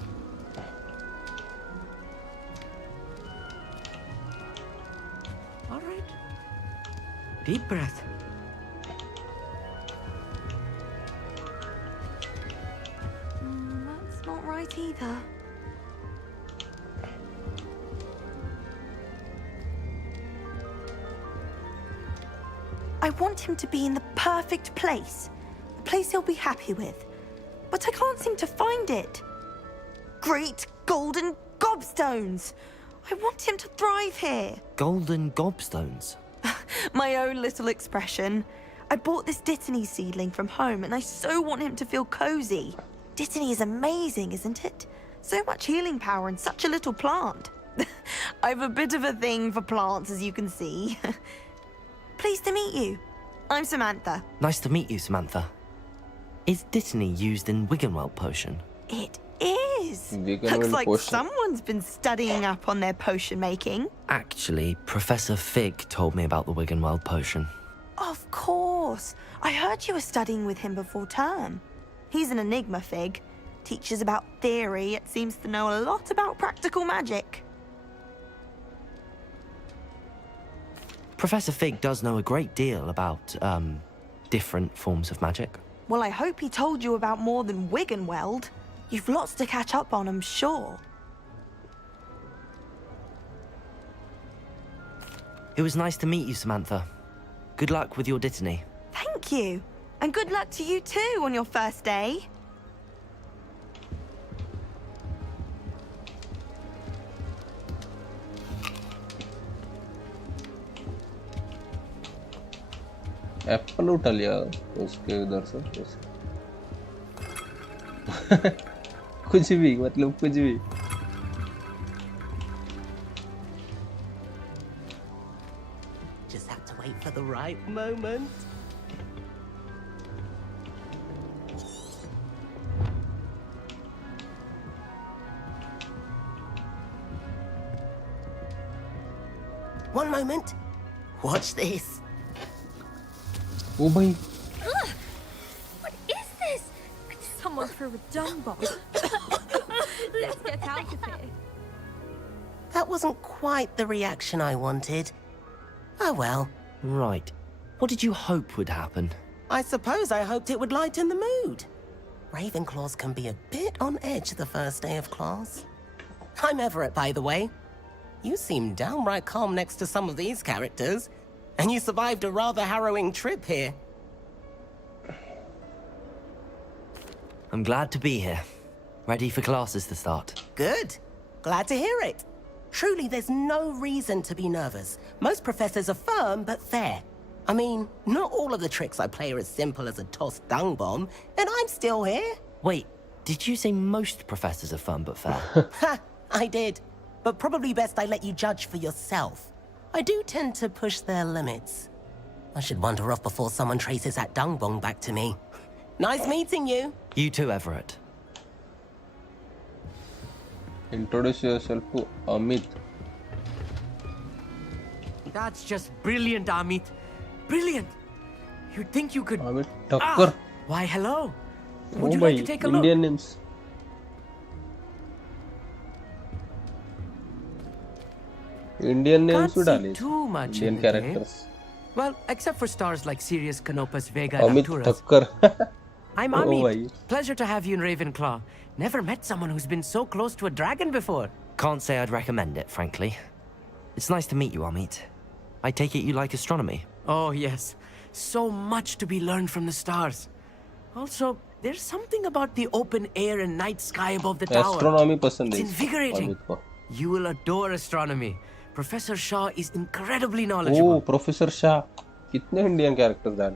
All right. Deep breath. That's not right either. I want him to be in the perfect place. A place he'll be happy with. But I can't seem to find it. Great golden gobstones! I want him to thrive here. Golden gobstones. My own little expression. I bought this Dittany seedling from home and I so want him to feel cozy. Dittany is amazing, isn't it? So much healing power in such a little plant. I've a bit of a thing for plants, as you can see. Pleased to meet you. I'm Samantha. Nice to meet you, Samantha. Is Dittany used in Wiggenweld potion? It is. Wiggenweld Looks like potion. someone's been studying up on their potion making. Actually, Professor Fig told me about the Wiggenweld potion. Of course. I heard you were studying with him before term. He's an enigma, Fig. Teaches about theory, yet seems to know a lot about practical magic. Professor Fig does know a great deal about, different forms of magic. Well, I hope he told you about more than Wiggenweld. You've lots to catch up on, I'm sure. It was nice to meet you, Samantha. Good luck with your Dittany. Thank you. And good luck to you too on your first day. Apple उठा लिया उसके उधर से कुछ भी मतलब कुछ भी Just have to wait for the right moment. One moment. Watch this. ओ भाई Ugh! What is this? Someone threw a dung bomb. Let's get out of here. That wasn't quite the reaction I wanted. Oh well. Right. What did you hope would happen? I suppose I hoped it would lighten the mood. Ravenclaws can be a bit on edge the first day of class. I'm Everett, by the way. You seem downright calm next to some of these characters, and you survived a rather harrowing trip here. I'm glad to be here. Ready for classes to start. Good. Glad to hear it. Truly, there's no reason to be nervous. Most professors are firm but fair. I mean, not all of the tricks I play are as simple as a tossed dung bomb, and I'm still here. Wait, did you say most professors are fun but fair? Ha! I did. But probably best I let you judge for yourself. I do tend to push their limits. I should wander off before someone traces that dung bomb back to me. Nice meeting you. You too, Everett. Introduce yourself to Amit. That's just brilliant, Amit. Brilliant. You'd think you could... Amit Thakkar. Why, hello. Would Oh you my, like to take a Indian look? names. Indian names Can't भी see डाले too much Indian in the characters. Well, except for stars like Sirius, Canopus, Vega, and Amit Arcturus. Thakkar. I'm Oh Amit. my. Pleasure to have you in Ravenclaw. Never met someone who's been so close to a dragon before. Can't say I'd recommend it, frankly. It's nice to meet you, Amit. I take it you like astronomy. Oh, yes. So much to be learned from the stars. Also, there's something about the open air and night sky above the tower. Astronomy पसंद It's है invigorating. Amit को. You will adore astronomy. Professor Shaw is incredibly knowledgeable. Oh, Professor Shah. कितने Indian characters डाले?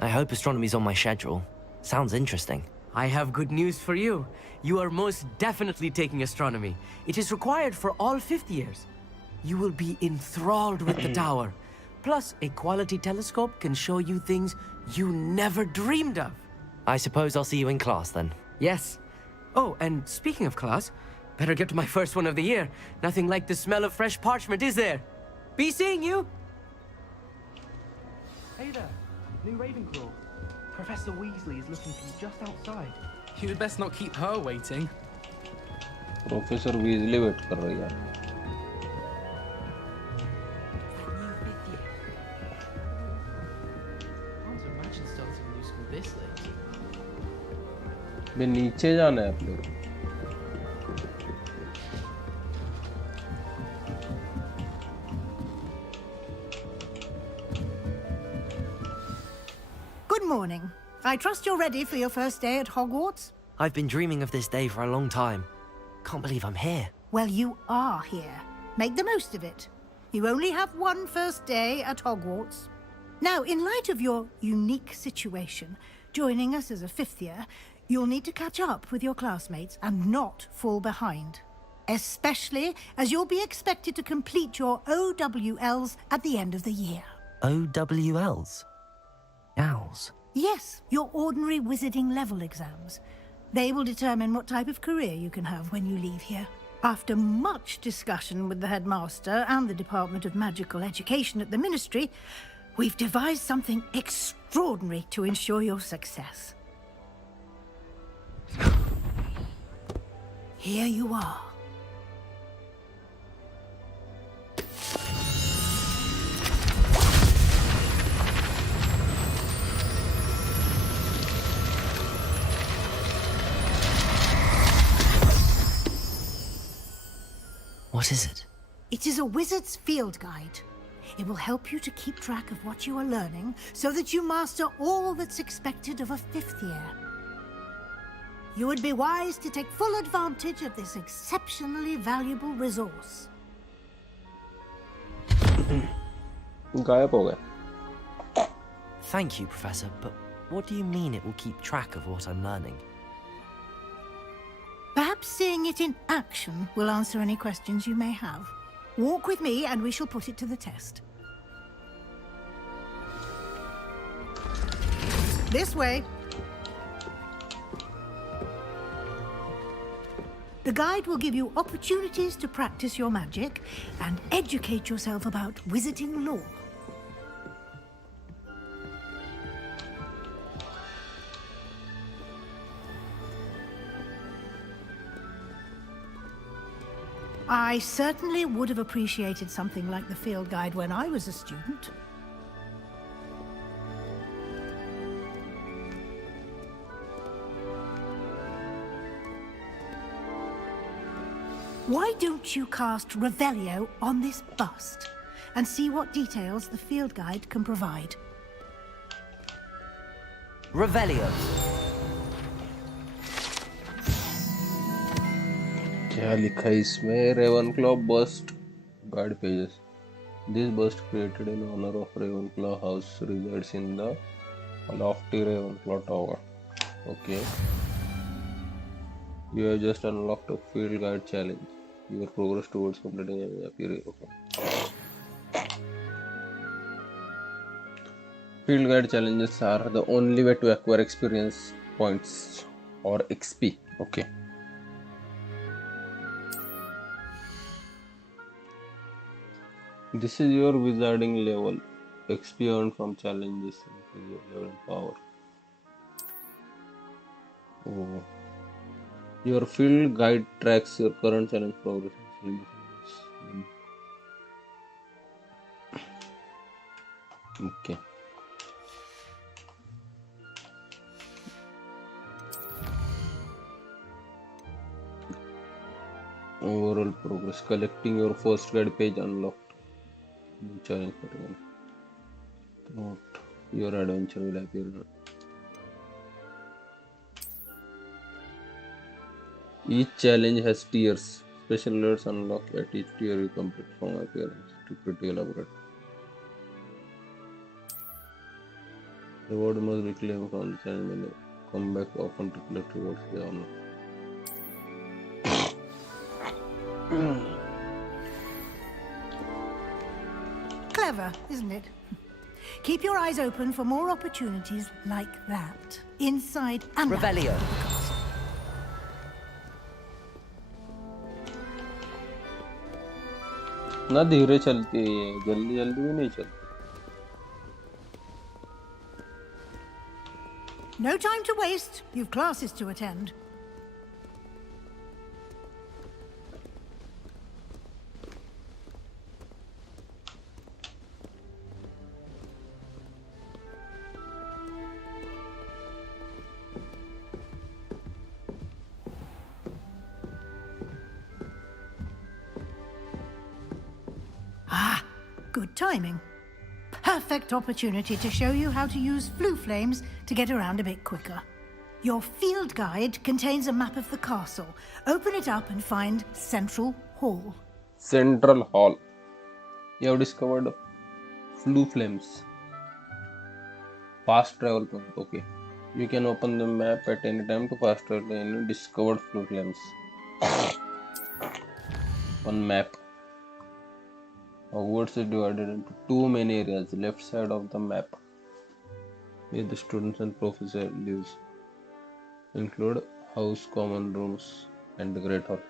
I hope astronomy's on my schedule. Sounds interesting. I have good news for you. You are most definitely taking astronomy. It is required for all fifth years. You will be enthralled with the tower. Plus, a quality telescope can show you things you never dreamed of. I suppose I'll see you in class then. Yes. Oh, and speaking of class, better get to my first one of the year. Nothing like the smell of fresh parchment, is there? Be seeing you. Hey there, new Ravenclaw. Professor Weasley is looking for you just outside. You'd best not keep her waiting. Professor Weasley wait कर रही है. Can't imagine starting new school this late. बे नीचे जाना है अपने को. Good morning. I trust you're ready for your first day at Hogwarts? I've been dreaming of this day for a long time. Can't believe I'm here. Well, you are here. Make the most of it. You only have one first day at Hogwarts. Now, in light of your unique situation, joining us as a fifth year, you'll need to catch up with your classmates and not fall behind. Especially as you'll be expected to complete your OWLs at the end of the year. OWLs? Owls? Yes, your ordinary wizarding level exams. They will determine what type of career you can have when you leave here. After much discussion with the headmaster and the Department of Magical Education at the Ministry, we've devised something extraordinary to ensure your success. Here you are. What is it? It is a wizard's field guide. It will help you to keep track of what you are learning so that you master all that's expected of a fifth year. You would be wise to take full advantage of this exceptionally valuable resource. गायब हो गया. Thank you, Professor, but what do you mean it will keep track of what I'm learning? Perhaps seeing it in action will answer any questions you may have. Walk with me and we shall put it to the test. This way. The guide will give you opportunities to practice your magic and educate yourself about wizarding lore. I certainly would have appreciated something like the field guide when I was a student. Why don't you cast Revelio on this bust and see what details the field guide can provide? Revelio. क्या लिखा है इसमें? Ravenclaw burst guide pages. This burst created in honor of Ravenclaw house resides in the lofty Ravenclaw tower. Okay. You have just unlocked a field guide challenge. Your progress towards completing a period. Okay. Field guide challenges are the only way to acquire experience points or XP. Okay. This is your wizarding level. XP earned from challenges increase your level and power. Oh. Your field guide tracks your current challenge progress. Okay. Overall progress. Collecting your first guide page unlocked. New challenge material. Throughout your adventure will appear. Each challenge has tiers. Special alerts unlock at each tier you complete, from appearance to pretty elaborate. Reward must be claimed from the challenge menu. Come back often to collect rewards they unlock. Clever, isn't it? Keep your eyes open for more opportunities like that, inside and Revelio. out of the castle. ना धीरे चलती है, जल्दी जल्दी भी नहीं चलती. No time to waste. You've classes to attend. Good timing. Perfect opportunity to show you how to use flue flames to get around a bit quicker. Your field guide contains a map of the castle. Open it up and find Central Hall. Central Hall. You have discovered flue flames. Fast travel point. Okay. You can open the map at any time to fast travel in discovered flue flames. On map. Hogwarts is divided into two main areas. Left side of the map, where the students and professor lives, include house, common rooms, and the great hall.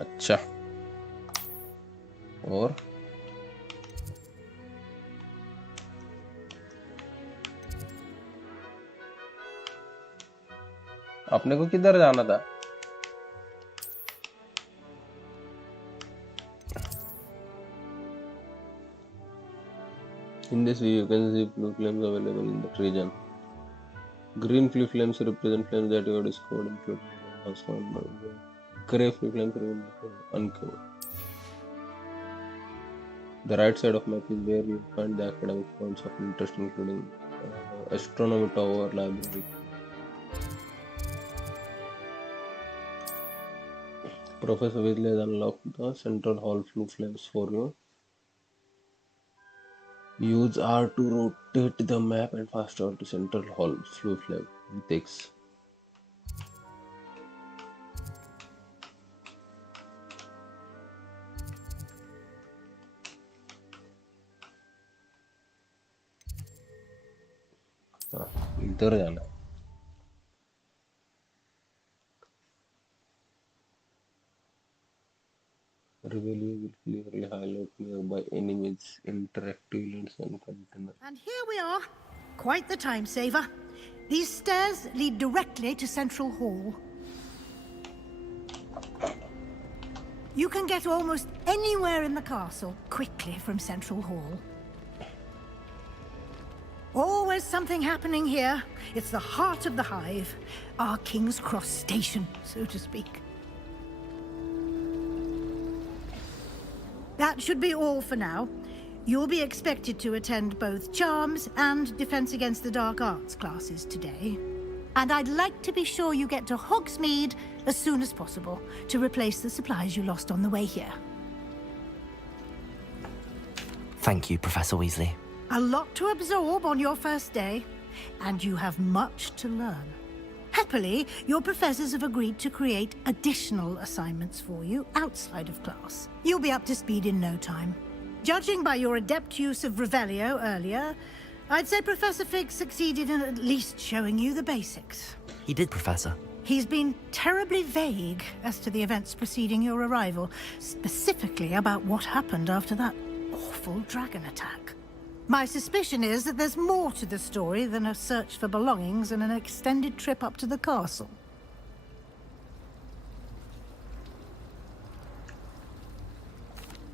अच्छा. और अपने को किधर जाना था? In this view, you can see blue flames available in that region. Green flue flames represent flames that you have discovered, including gray flue flames represent uncovered. The right side of map is where you find the academic points of interest, including astronomy tower, library. Professor Weasley has unlocked the central hall flue flames for you. Use R to rotate the map and fast travel to central hall flue flame with X. इधर जाना. Reveal will clearly highlight nearby enemies, interactive links and containers. And here we are. Quite the time saver. These stairs lead directly to Central Hall. You can get almost anywhere in the castle quickly from Central Hall. Always something happening here. It's the heart of the hive. Our King's Cross station, so to speak. That should be all for now. You'll be expected to attend both Charms and Defense Against the Dark Arts classes today. And I'd like to be sure you get to Hogsmeade as soon as possible to replace the supplies you lost on the way here. Thank you, Professor Weasley. A lot to absorb on your first day, and you have much to learn. Happily, your professors have agreed to create additional assignments for you outside of class. You'll be up to speed in no time. Judging by your adept use of Revelio earlier, I'd say Professor Fig succeeded in at least showing you the basics. He did, Professor. He's been terribly vague as to the events preceding your arrival, specifically about what happened after that awful dragon attack. My suspicion is that there's more to the story than a search for belongings and an extended trip up to the castle.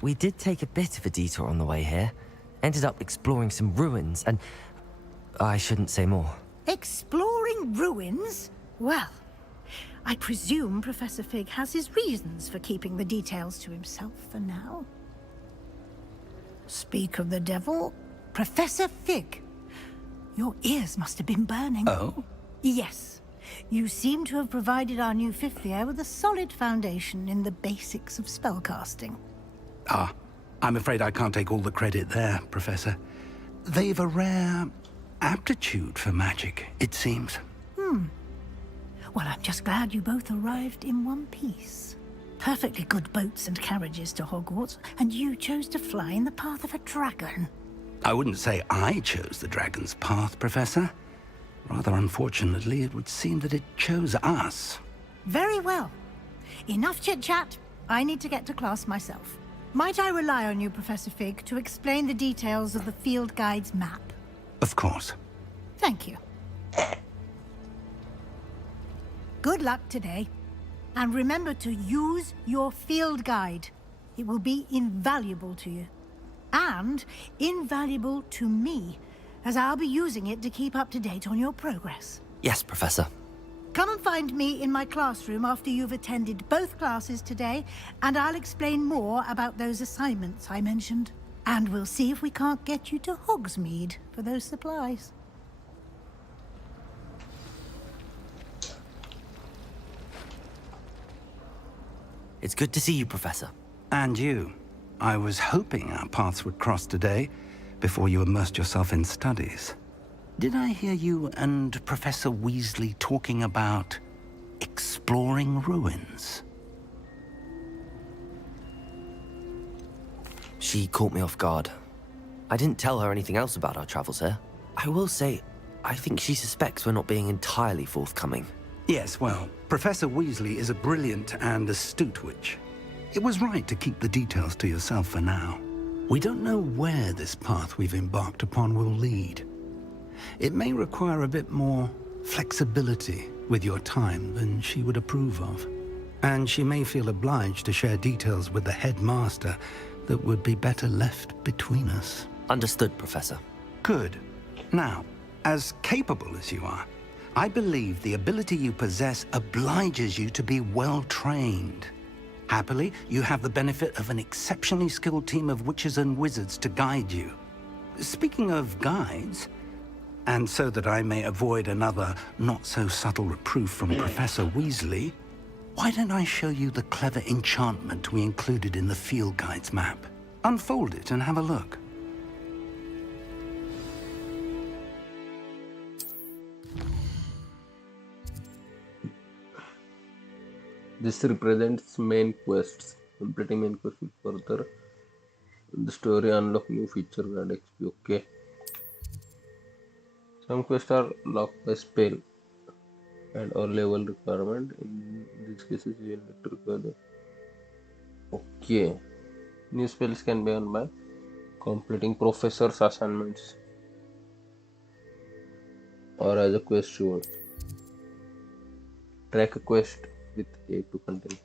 We did take a bit of a detour on the way here. Ended up exploring some ruins and... I shouldn't say more. Exploring ruins? Well, I presume Professor Fig has his reasons for keeping the details to himself for now. Speak of the devil, Professor Fig. Your ears must have been burning. Oh? Yes. You seem to have provided our new fifth year with a solid foundation in the basics of spellcasting. Ah, I'm afraid I can't take all the credit there, Professor. They've a rare aptitude for magic, it seems. Well, I'm just glad you both arrived in one piece. Perfectly good boats and carriages to Hogwarts, and you chose to fly in the path of a dragon. I wouldn't say I chose the dragon's path, Professor. Rather unfortunately, it would seem that it chose us. Very well. Enough chit-chat. I need to get to class myself. Might I rely on you, Professor Fig, to explain the details of the field guide's map? Of course. Thank you. Good luck today. And remember to use your field guide. It will be invaluable to you. And invaluable to me, as I'll be using it to keep up to date on your progress. Yes, Professor. Come and find me in my classroom after you've attended both classes today, and I'll explain more about those assignments I mentioned. And we'll see if we can't get you to Hogsmeade for those supplies. It's good to see you, Professor. And you. I was hoping our paths would cross today, before you immersed yourself in studies. Did I hear you and Professor Weasley talking about exploring ruins? She caught me off guard. I didn't tell her anything else about our travels here. I will say, I think she suspects we're not being entirely forthcoming. Yes, well, Professor Weasley is a brilliant and astute witch. It was right to keep the details to yourself for now. We don't know where this path we've embarked upon will lead. It may require a bit more flexibility with your time than she would approve of. And she may feel obliged to share details with the headmaster that would be better left between us. Understood, Professor. Good. Now, as capable as you are, I believe the ability you possess obliges you to be well-trained. Happily, you have the benefit of an exceptionally skilled team of witches and wizards to guide you. Speaking of guides, and so that I may avoid another not-so-subtle reproof from Professor Weasley, why don't I show you the clever enchantment we included in the field guide's map? Unfold it and have a look. This represents main quests. Completing main quest will further the story, unlock new feature and XP. Okay. Some quests are locked by spell and or level requirement. In these cases, you will need to require them. Okay. New spells can be earned by completing professor's assignments or as a quest reward. Track a quest with A to continue.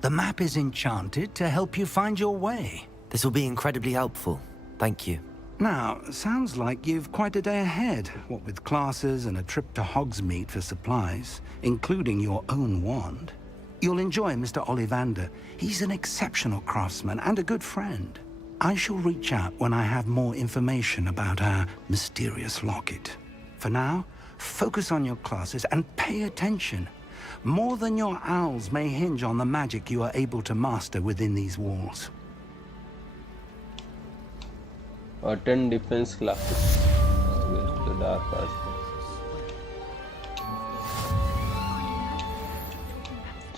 The map is enchanted to help you find your way. This will be incredibly helpful. Thank you. Now, sounds like you've quite a day ahead, what with classes and a trip to Hogsmeade for supplies, including your own wand. You'll enjoy Mr. Ollivander. He's an exceptional craftsman and a good friend. I shall reach out when I have more information about our mysterious locket. For now, focus on your classes and pay attention. More than your owls may hinge on the magic you are able to master within these walls. Attend defense classes against the dark arts.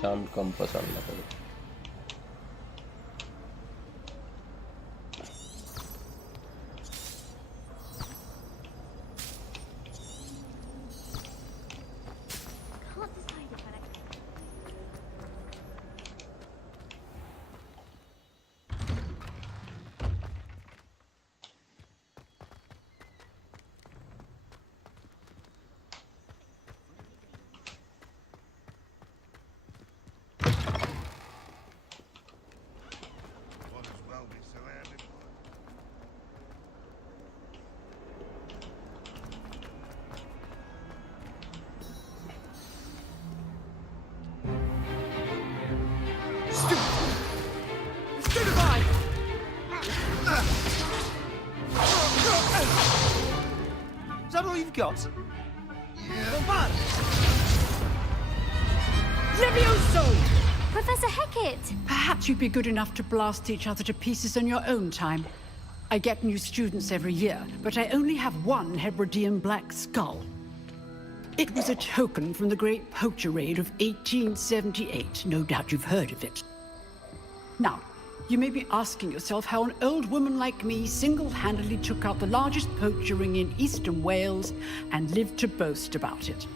Charmed compass unlockable. Is that all you've got? Yeah. Levioso! Professor Hecat! Perhaps you'd be good enough to blast each other to pieces on your own time. I get new students every year, but I only have one Hebridean black skull. It was a token from the Great Poacher Raid of 1878. No doubt you've heard of it. Now, you may be asking yourself how an old woman like me single-handedly took out the largest poacher ring in eastern Wales and lived to boast about it.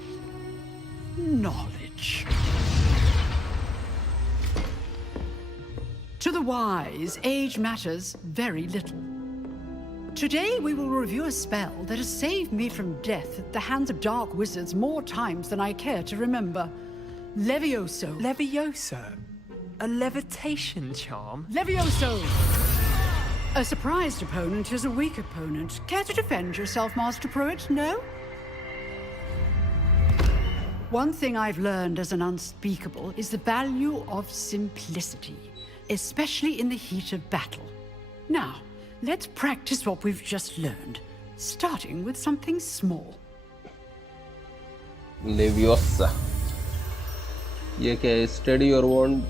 Knowledge. To the wise, age matters very little. Today we will review a spell that has saved me from death at the hands of dark wizards more times than I care to remember. Levioso. Levioso? A levitation charm? Levioso! A surprised opponent is a weak opponent. Care to defend yourself, Master Pruitt? No? One thing I've learned as an unspeakable is the value of simplicity, especially in the heat of battle. Now, let's practice what we've just learned, starting with something small. Leviosa. ये क्या है? Steady your wound.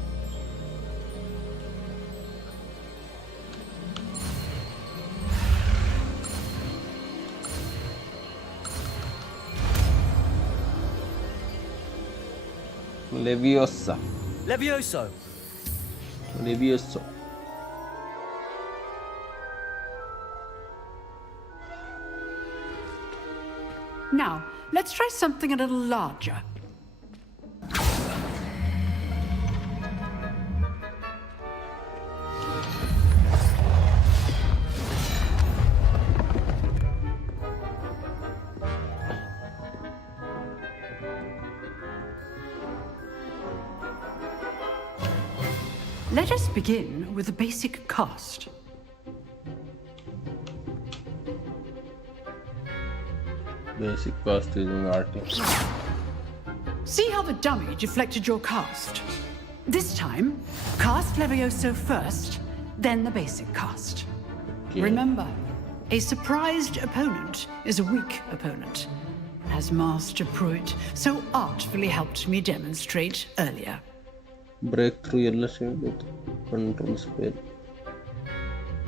Leviosa. Levioso. Levioso. Now, let's try something a little larger. Let us begin with the basic cast. Basic cast using RT. See how the dummy deflected your cast? This time, cast Levioso first, then the basic cast. Okay. Remember, a surprised opponent is a weak opponent, as Master Pruitt so artfully helped me demonstrate earlier. Breakthrough yellow shield with control spell.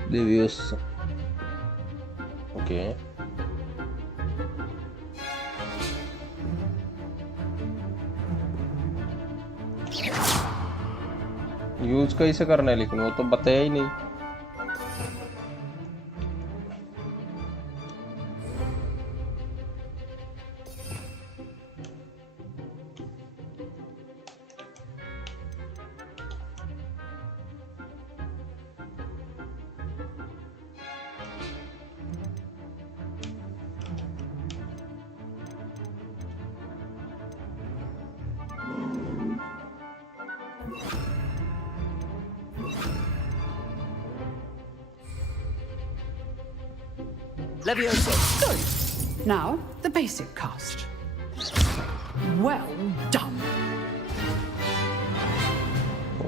Leviosa. Okay. Use कैसे करना है लेकिन वो तो बताया ही नहीं. Levioso. Good. Now, the basic cast. Well done.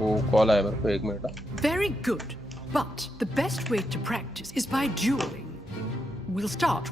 Oh, call आया मेरे को 1 minute. Very good. But the best way to practice is by dueling. We'll start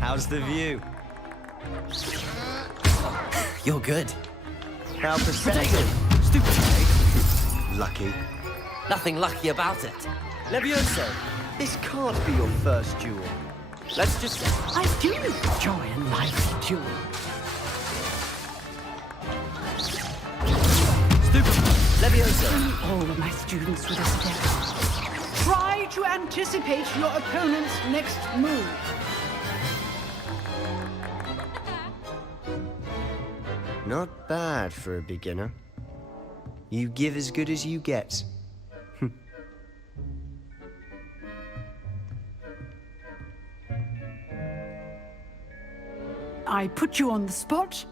How's the view? You're good. How pathetic. Stupid, Lucky. Nothing lucky about it. Levioso, this can't be your first duel. Let's just say... I do enjoy a lively duel. Stupid. Levioso. All of my students with a step. Try to anticipate your opponent's next move. Not bad for a beginner. You give as good as you get. I put you on the spot,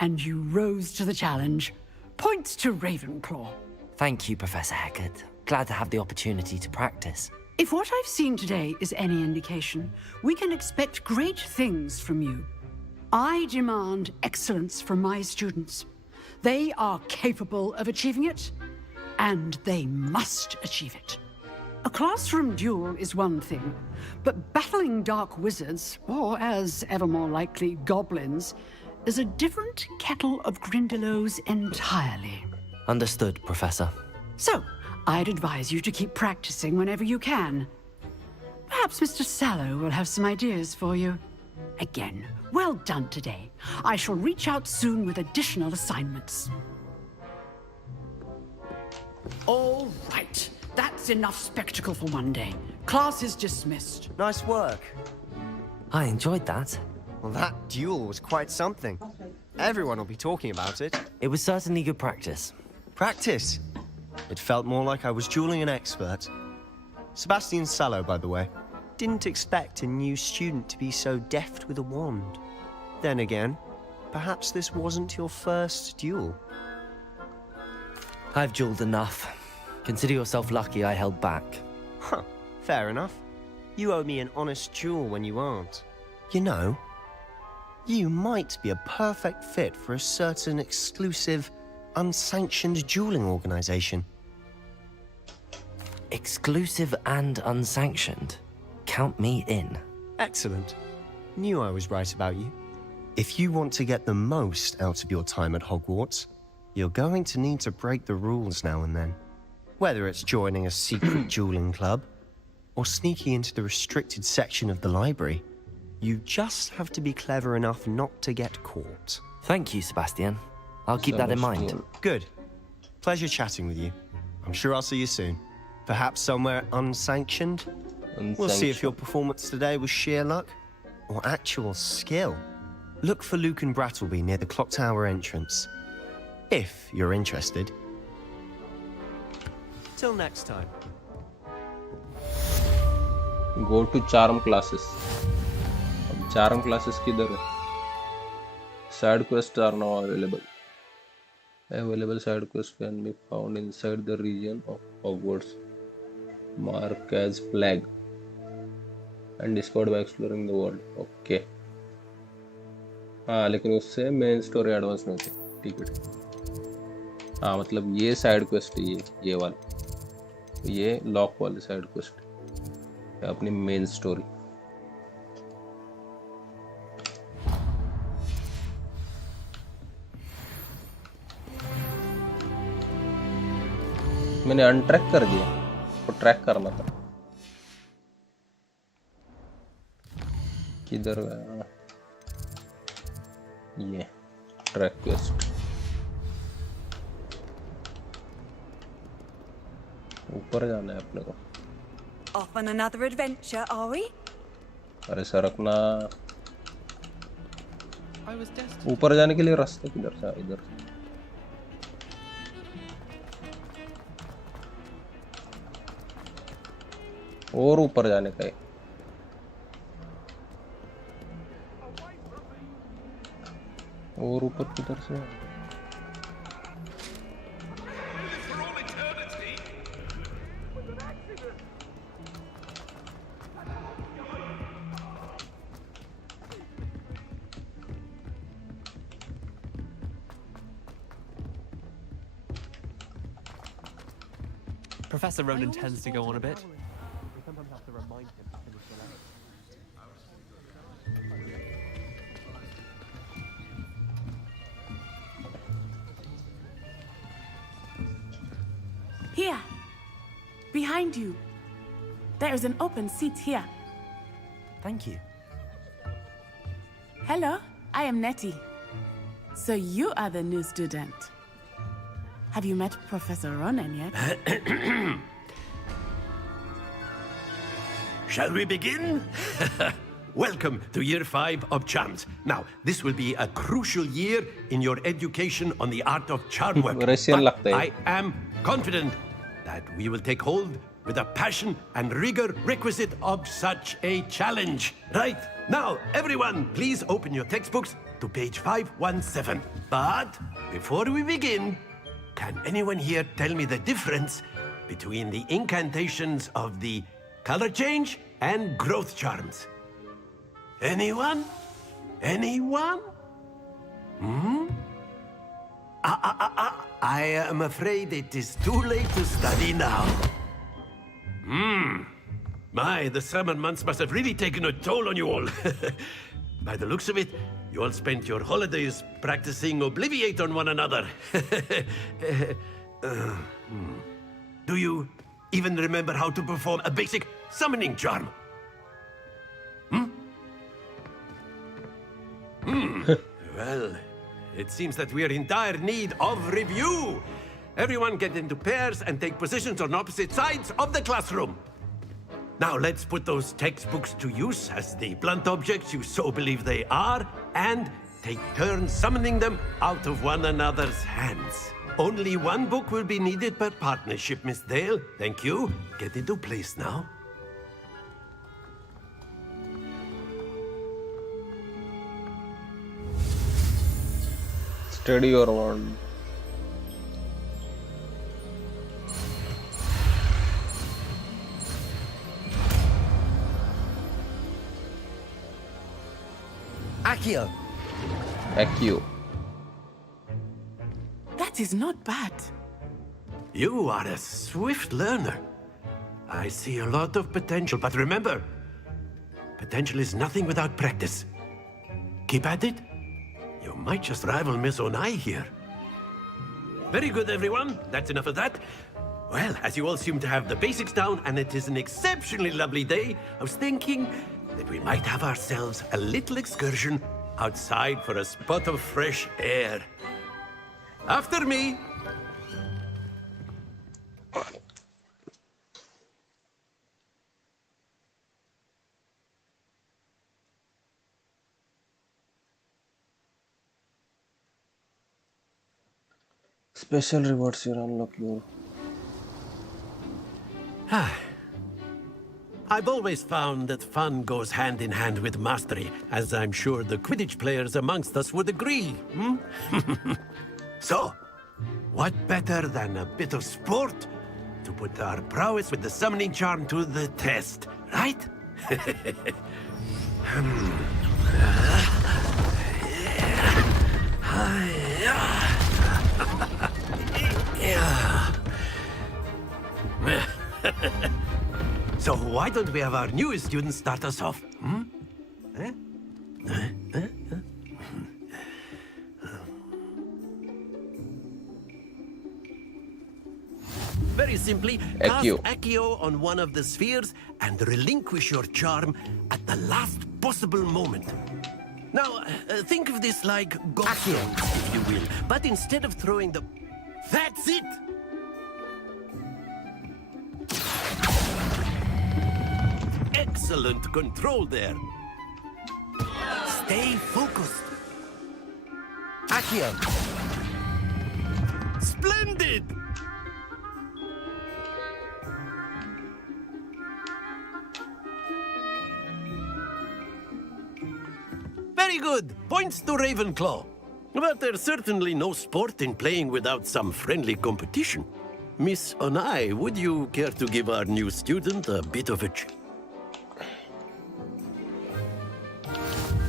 and you rose to the challenge. Points to Ravenclaw. Thank you, Professor Hecat. Glad to have the opportunity to practice. If what I've seen today is any indication, we can expect great things from you. I demand excellence from my students. They are capable of achieving it, and they must achieve it. A classroom duel is one thing, but battling dark wizards, or as ever more likely, goblins, is a different kettle of Grindylows entirely. Understood, Professor. So, I'd advise you to keep practicing whenever you can. Perhaps Mr. Sallow will have some ideas for you. Again, well done today. I shall reach out soon with additional assignments. All right. That's enough spectacle for one day. Class is dismissed. Nice work. I enjoyed that. Well, that duel was quite something. Everyone will be talking about it. It was certainly good practice. Practice? It felt more like I was dueling an expert. Sebastian Sallow, by the way. Didn't expect a new student to be so deft with a wand. Then again, perhaps this wasn't your first duel. I've dueled enough. Consider yourself lucky I held back. Huh, fair enough. You owe me an honest duel when you aren't. You know, you might be a perfect fit for a certain exclusive, unsanctioned dueling organization. Exclusive and unsanctioned? Count me in. Excellent. Knew I was right about you. If you want to get the most out of your time at Hogwarts, you're going to need to break the rules now and then. Whether it's joining a secret dueling club, or sneaking into the restricted section of the library, you just have to be clever enough not to get caught. Thank you, Sebastian. I'll keep that in mind. Good. Pleasure chatting with you. I'm sure I'll see you soon. Perhaps somewhere unsanctioned? We'll see if your performance today was sheer luck, or actual skill. Look for Luke and Brattleby near the Clock Tower entrance. If you're interested. Till next time. Go to charm classes. अब charm classes किधर है? Side quests are now available. Available side quests can be found inside the region of Hogwarts. Mark as flag and discovered by exploring the world. Okay. हाँ लेकिन उससे main story advance नहीं होती. ठीक है. हाँ मतलब ये साइड क्वेस्ट ये वाला. ये लॉक वाले साइड क्वेस्ट अपनी मेन स्टोरी. मैंने अनट्रैक कर दिया. वो ट्रैक करना था. किधर गया? ये ट्रैक क्वेस्ट. ऊपर जाना है अपने को. Off on another adventure, are we? अरे सरकना. ऊपर जाने के लिए रास्ता किधर से? इधर से. और ऊपर जाने का है. और ऊपर किधर से? Professor Ronan tends to go on a bit. We sometimes have to remind him. Here. Behind you. There is an open seat here. Thank you. Hello, I am Nettie. So you are the new student. Have you met Professor Ronan yet? Shall we begin? Welcome to Year 5 of Charms. Now, this will be a crucial year in your education on the art of charm work. But I am confident that we will take hold with the passion and rigor requisite of such a challenge. Right, now, everyone, please open your textbooks to page 517. But before we begin, can anyone here tell me the difference between the incantations of the color change and growth charms? Anyone? Anyone? I am afraid it is too late to study now. My, the summer months must have really taken a toll on you all. By the looks of it, you all spent your holidays practicing Obliviate on one another. Do you even remember how to perform a basic summoning charm? Well, it seems that we are in dire need of review. Everyone get into pairs and take positions on opposite sides of the classroom. Now let's put those textbooks to use as the blunt objects you so believe they are, and take turns summoning them out of one another's hands. Only one book will be needed per partnership, Miss Dale. Thank you. Get into place now. Steady your wand. Accio. Accio. That is not bad. You are a swift learner. I see a lot of potential, but remember, potential is nothing without practice. Keep at it. You might just rival Miss Onai here. Very good, everyone. That's enough of that. Well, as you all seem to have the basics down, and it is an exceptionally lovely day, I was thinking that we might have ourselves a little excursion outside for a spot of fresh air. After me. Special rewards you unlock your. I've always found that fun goes hand in hand with mastery, as I'm sure the Quidditch players amongst us would agree. So, what better than a bit of sport to put our prowess with the summoning charm to the test, right? So why don't we have our newest student start us off? Very simply, cast Accio on one of the spheres and relinquish your charm at the last possible moment. Now, think of this like Gotion, if you will, but instead of throwing the... That's it! Excellent control there. Stay focused. Accio. Splendid! Very good. Points to Ravenclaw. But there's certainly no sport in playing without some friendly competition. Miss Onai, would you care to give our new student a bit of a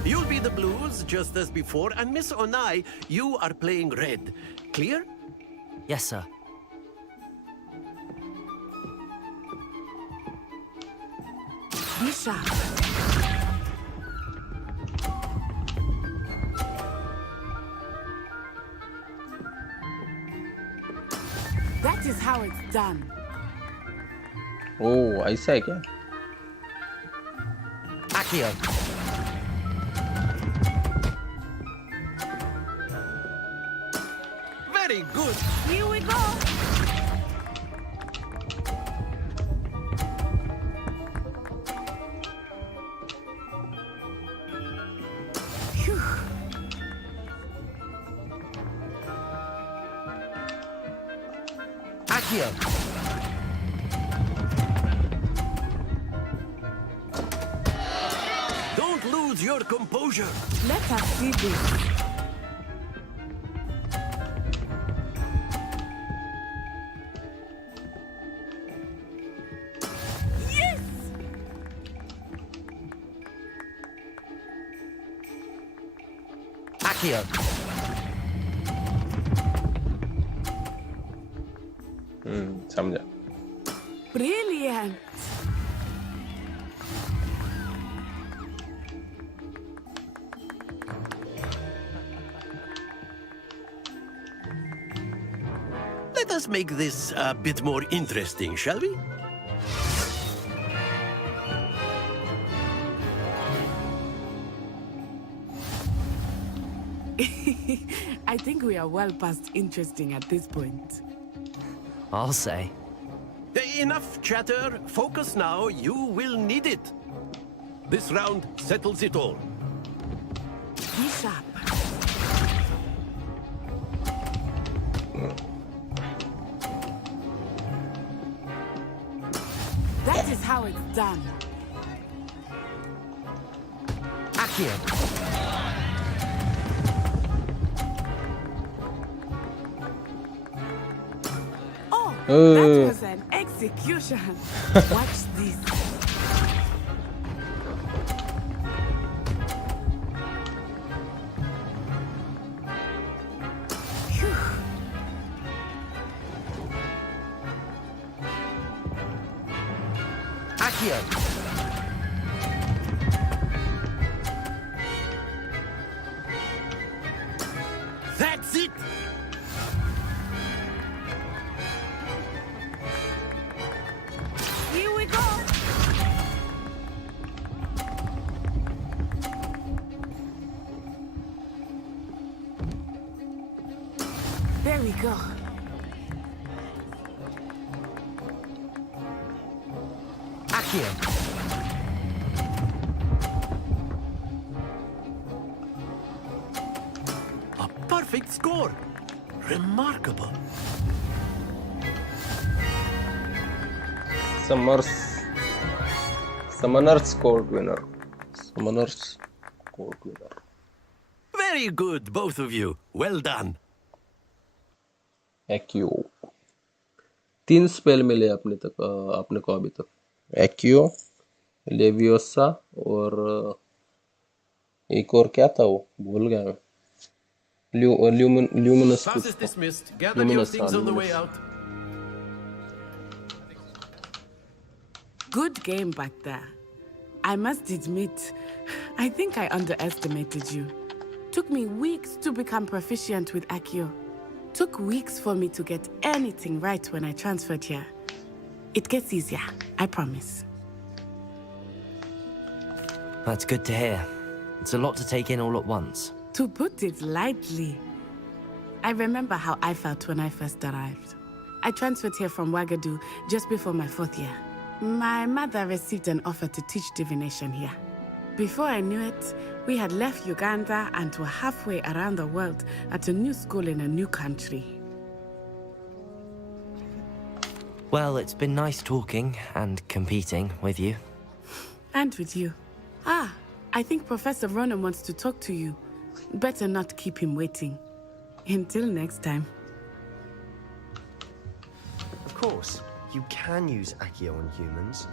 You'll be the blues, just as before, and Miss Onai, you are playing red. Clear? Yes, sir. Be sharp. That is how it's done. ओह ऐसा है क्या? Accio. Very good. Here we go. Phew. Accio. Don't lose your composure. Let us see this. Yes! Accio. समझा. Brilliant. Let us make this a bit more interesting, shall we? I think we are well past interesting at this point. I'll say. Enough chatter. Focus now. You will need it. This round settles it all. Be sharp. That is how it's done. Accio. Oh, that was an execution. Watch this. Phew. Accio. That's it. Here we go. There we go. Accio. A perfect score. Remarkable. Summoner's Court winner. Summoner's Court winner. Very good, both of you. Well done. एक्यो 3 spell मिले अपने को अभी तक. एक्यो, leviosa और एक और क्या था वो भूल गया मैं. Luminous. Class is dismissed. Gather your things on the way out. Good game back there. I must admit, I think I underestimated you. Took me weeks to become proficient with Accio. Took weeks for me to get anything right when I transferred here. It gets easier, I promise. That's good to hear. It's a lot to take in all at once. To put it lightly, I remember how I felt when I first arrived. I transferred here from Ouagadougou just before my 4th year. My mother received an offer to teach divination here. Before I knew it, we had left Uganda and were halfway around the world at a new school in a new country. Well, it's been nice talking and competing with you. And with you. Ah, I think Professor Ronan wants to talk to you. Better not keep him waiting. Until next time. Of course, you can use Accio on humans.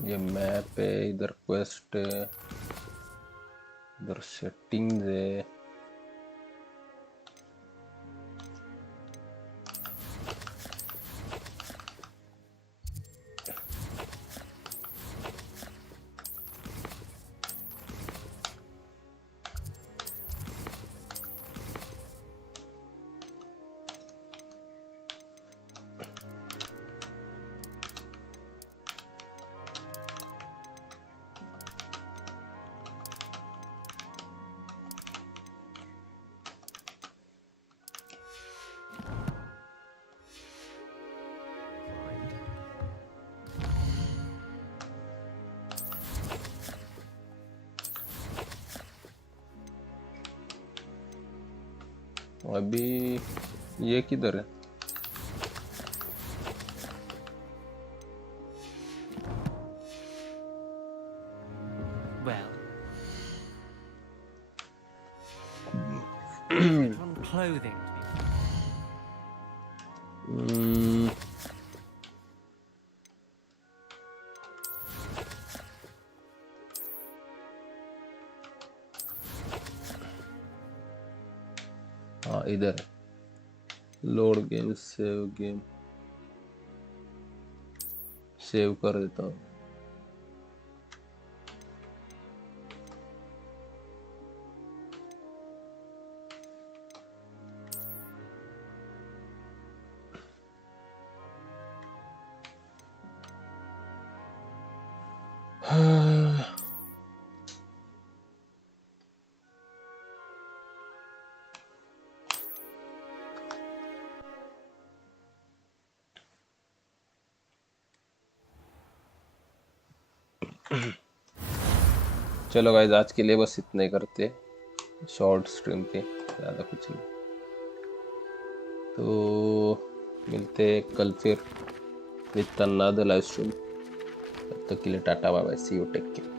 ये map है, इधर quest है, इधर settings है. अभी ये किधर है? Well, put on clothing to be. हाँ इधर लोड गेम सेव कर देता हूँ। चलो गाइस आज के लिए बस इतना ही करते, शॉर्ट स्ट्रीम थी, ज़्यादा कुछ नहीं। तो मिलते कल फिर विद अनदर लाइव स्ट्रीम। तब तक के लिए tata bye bye, see you, take care.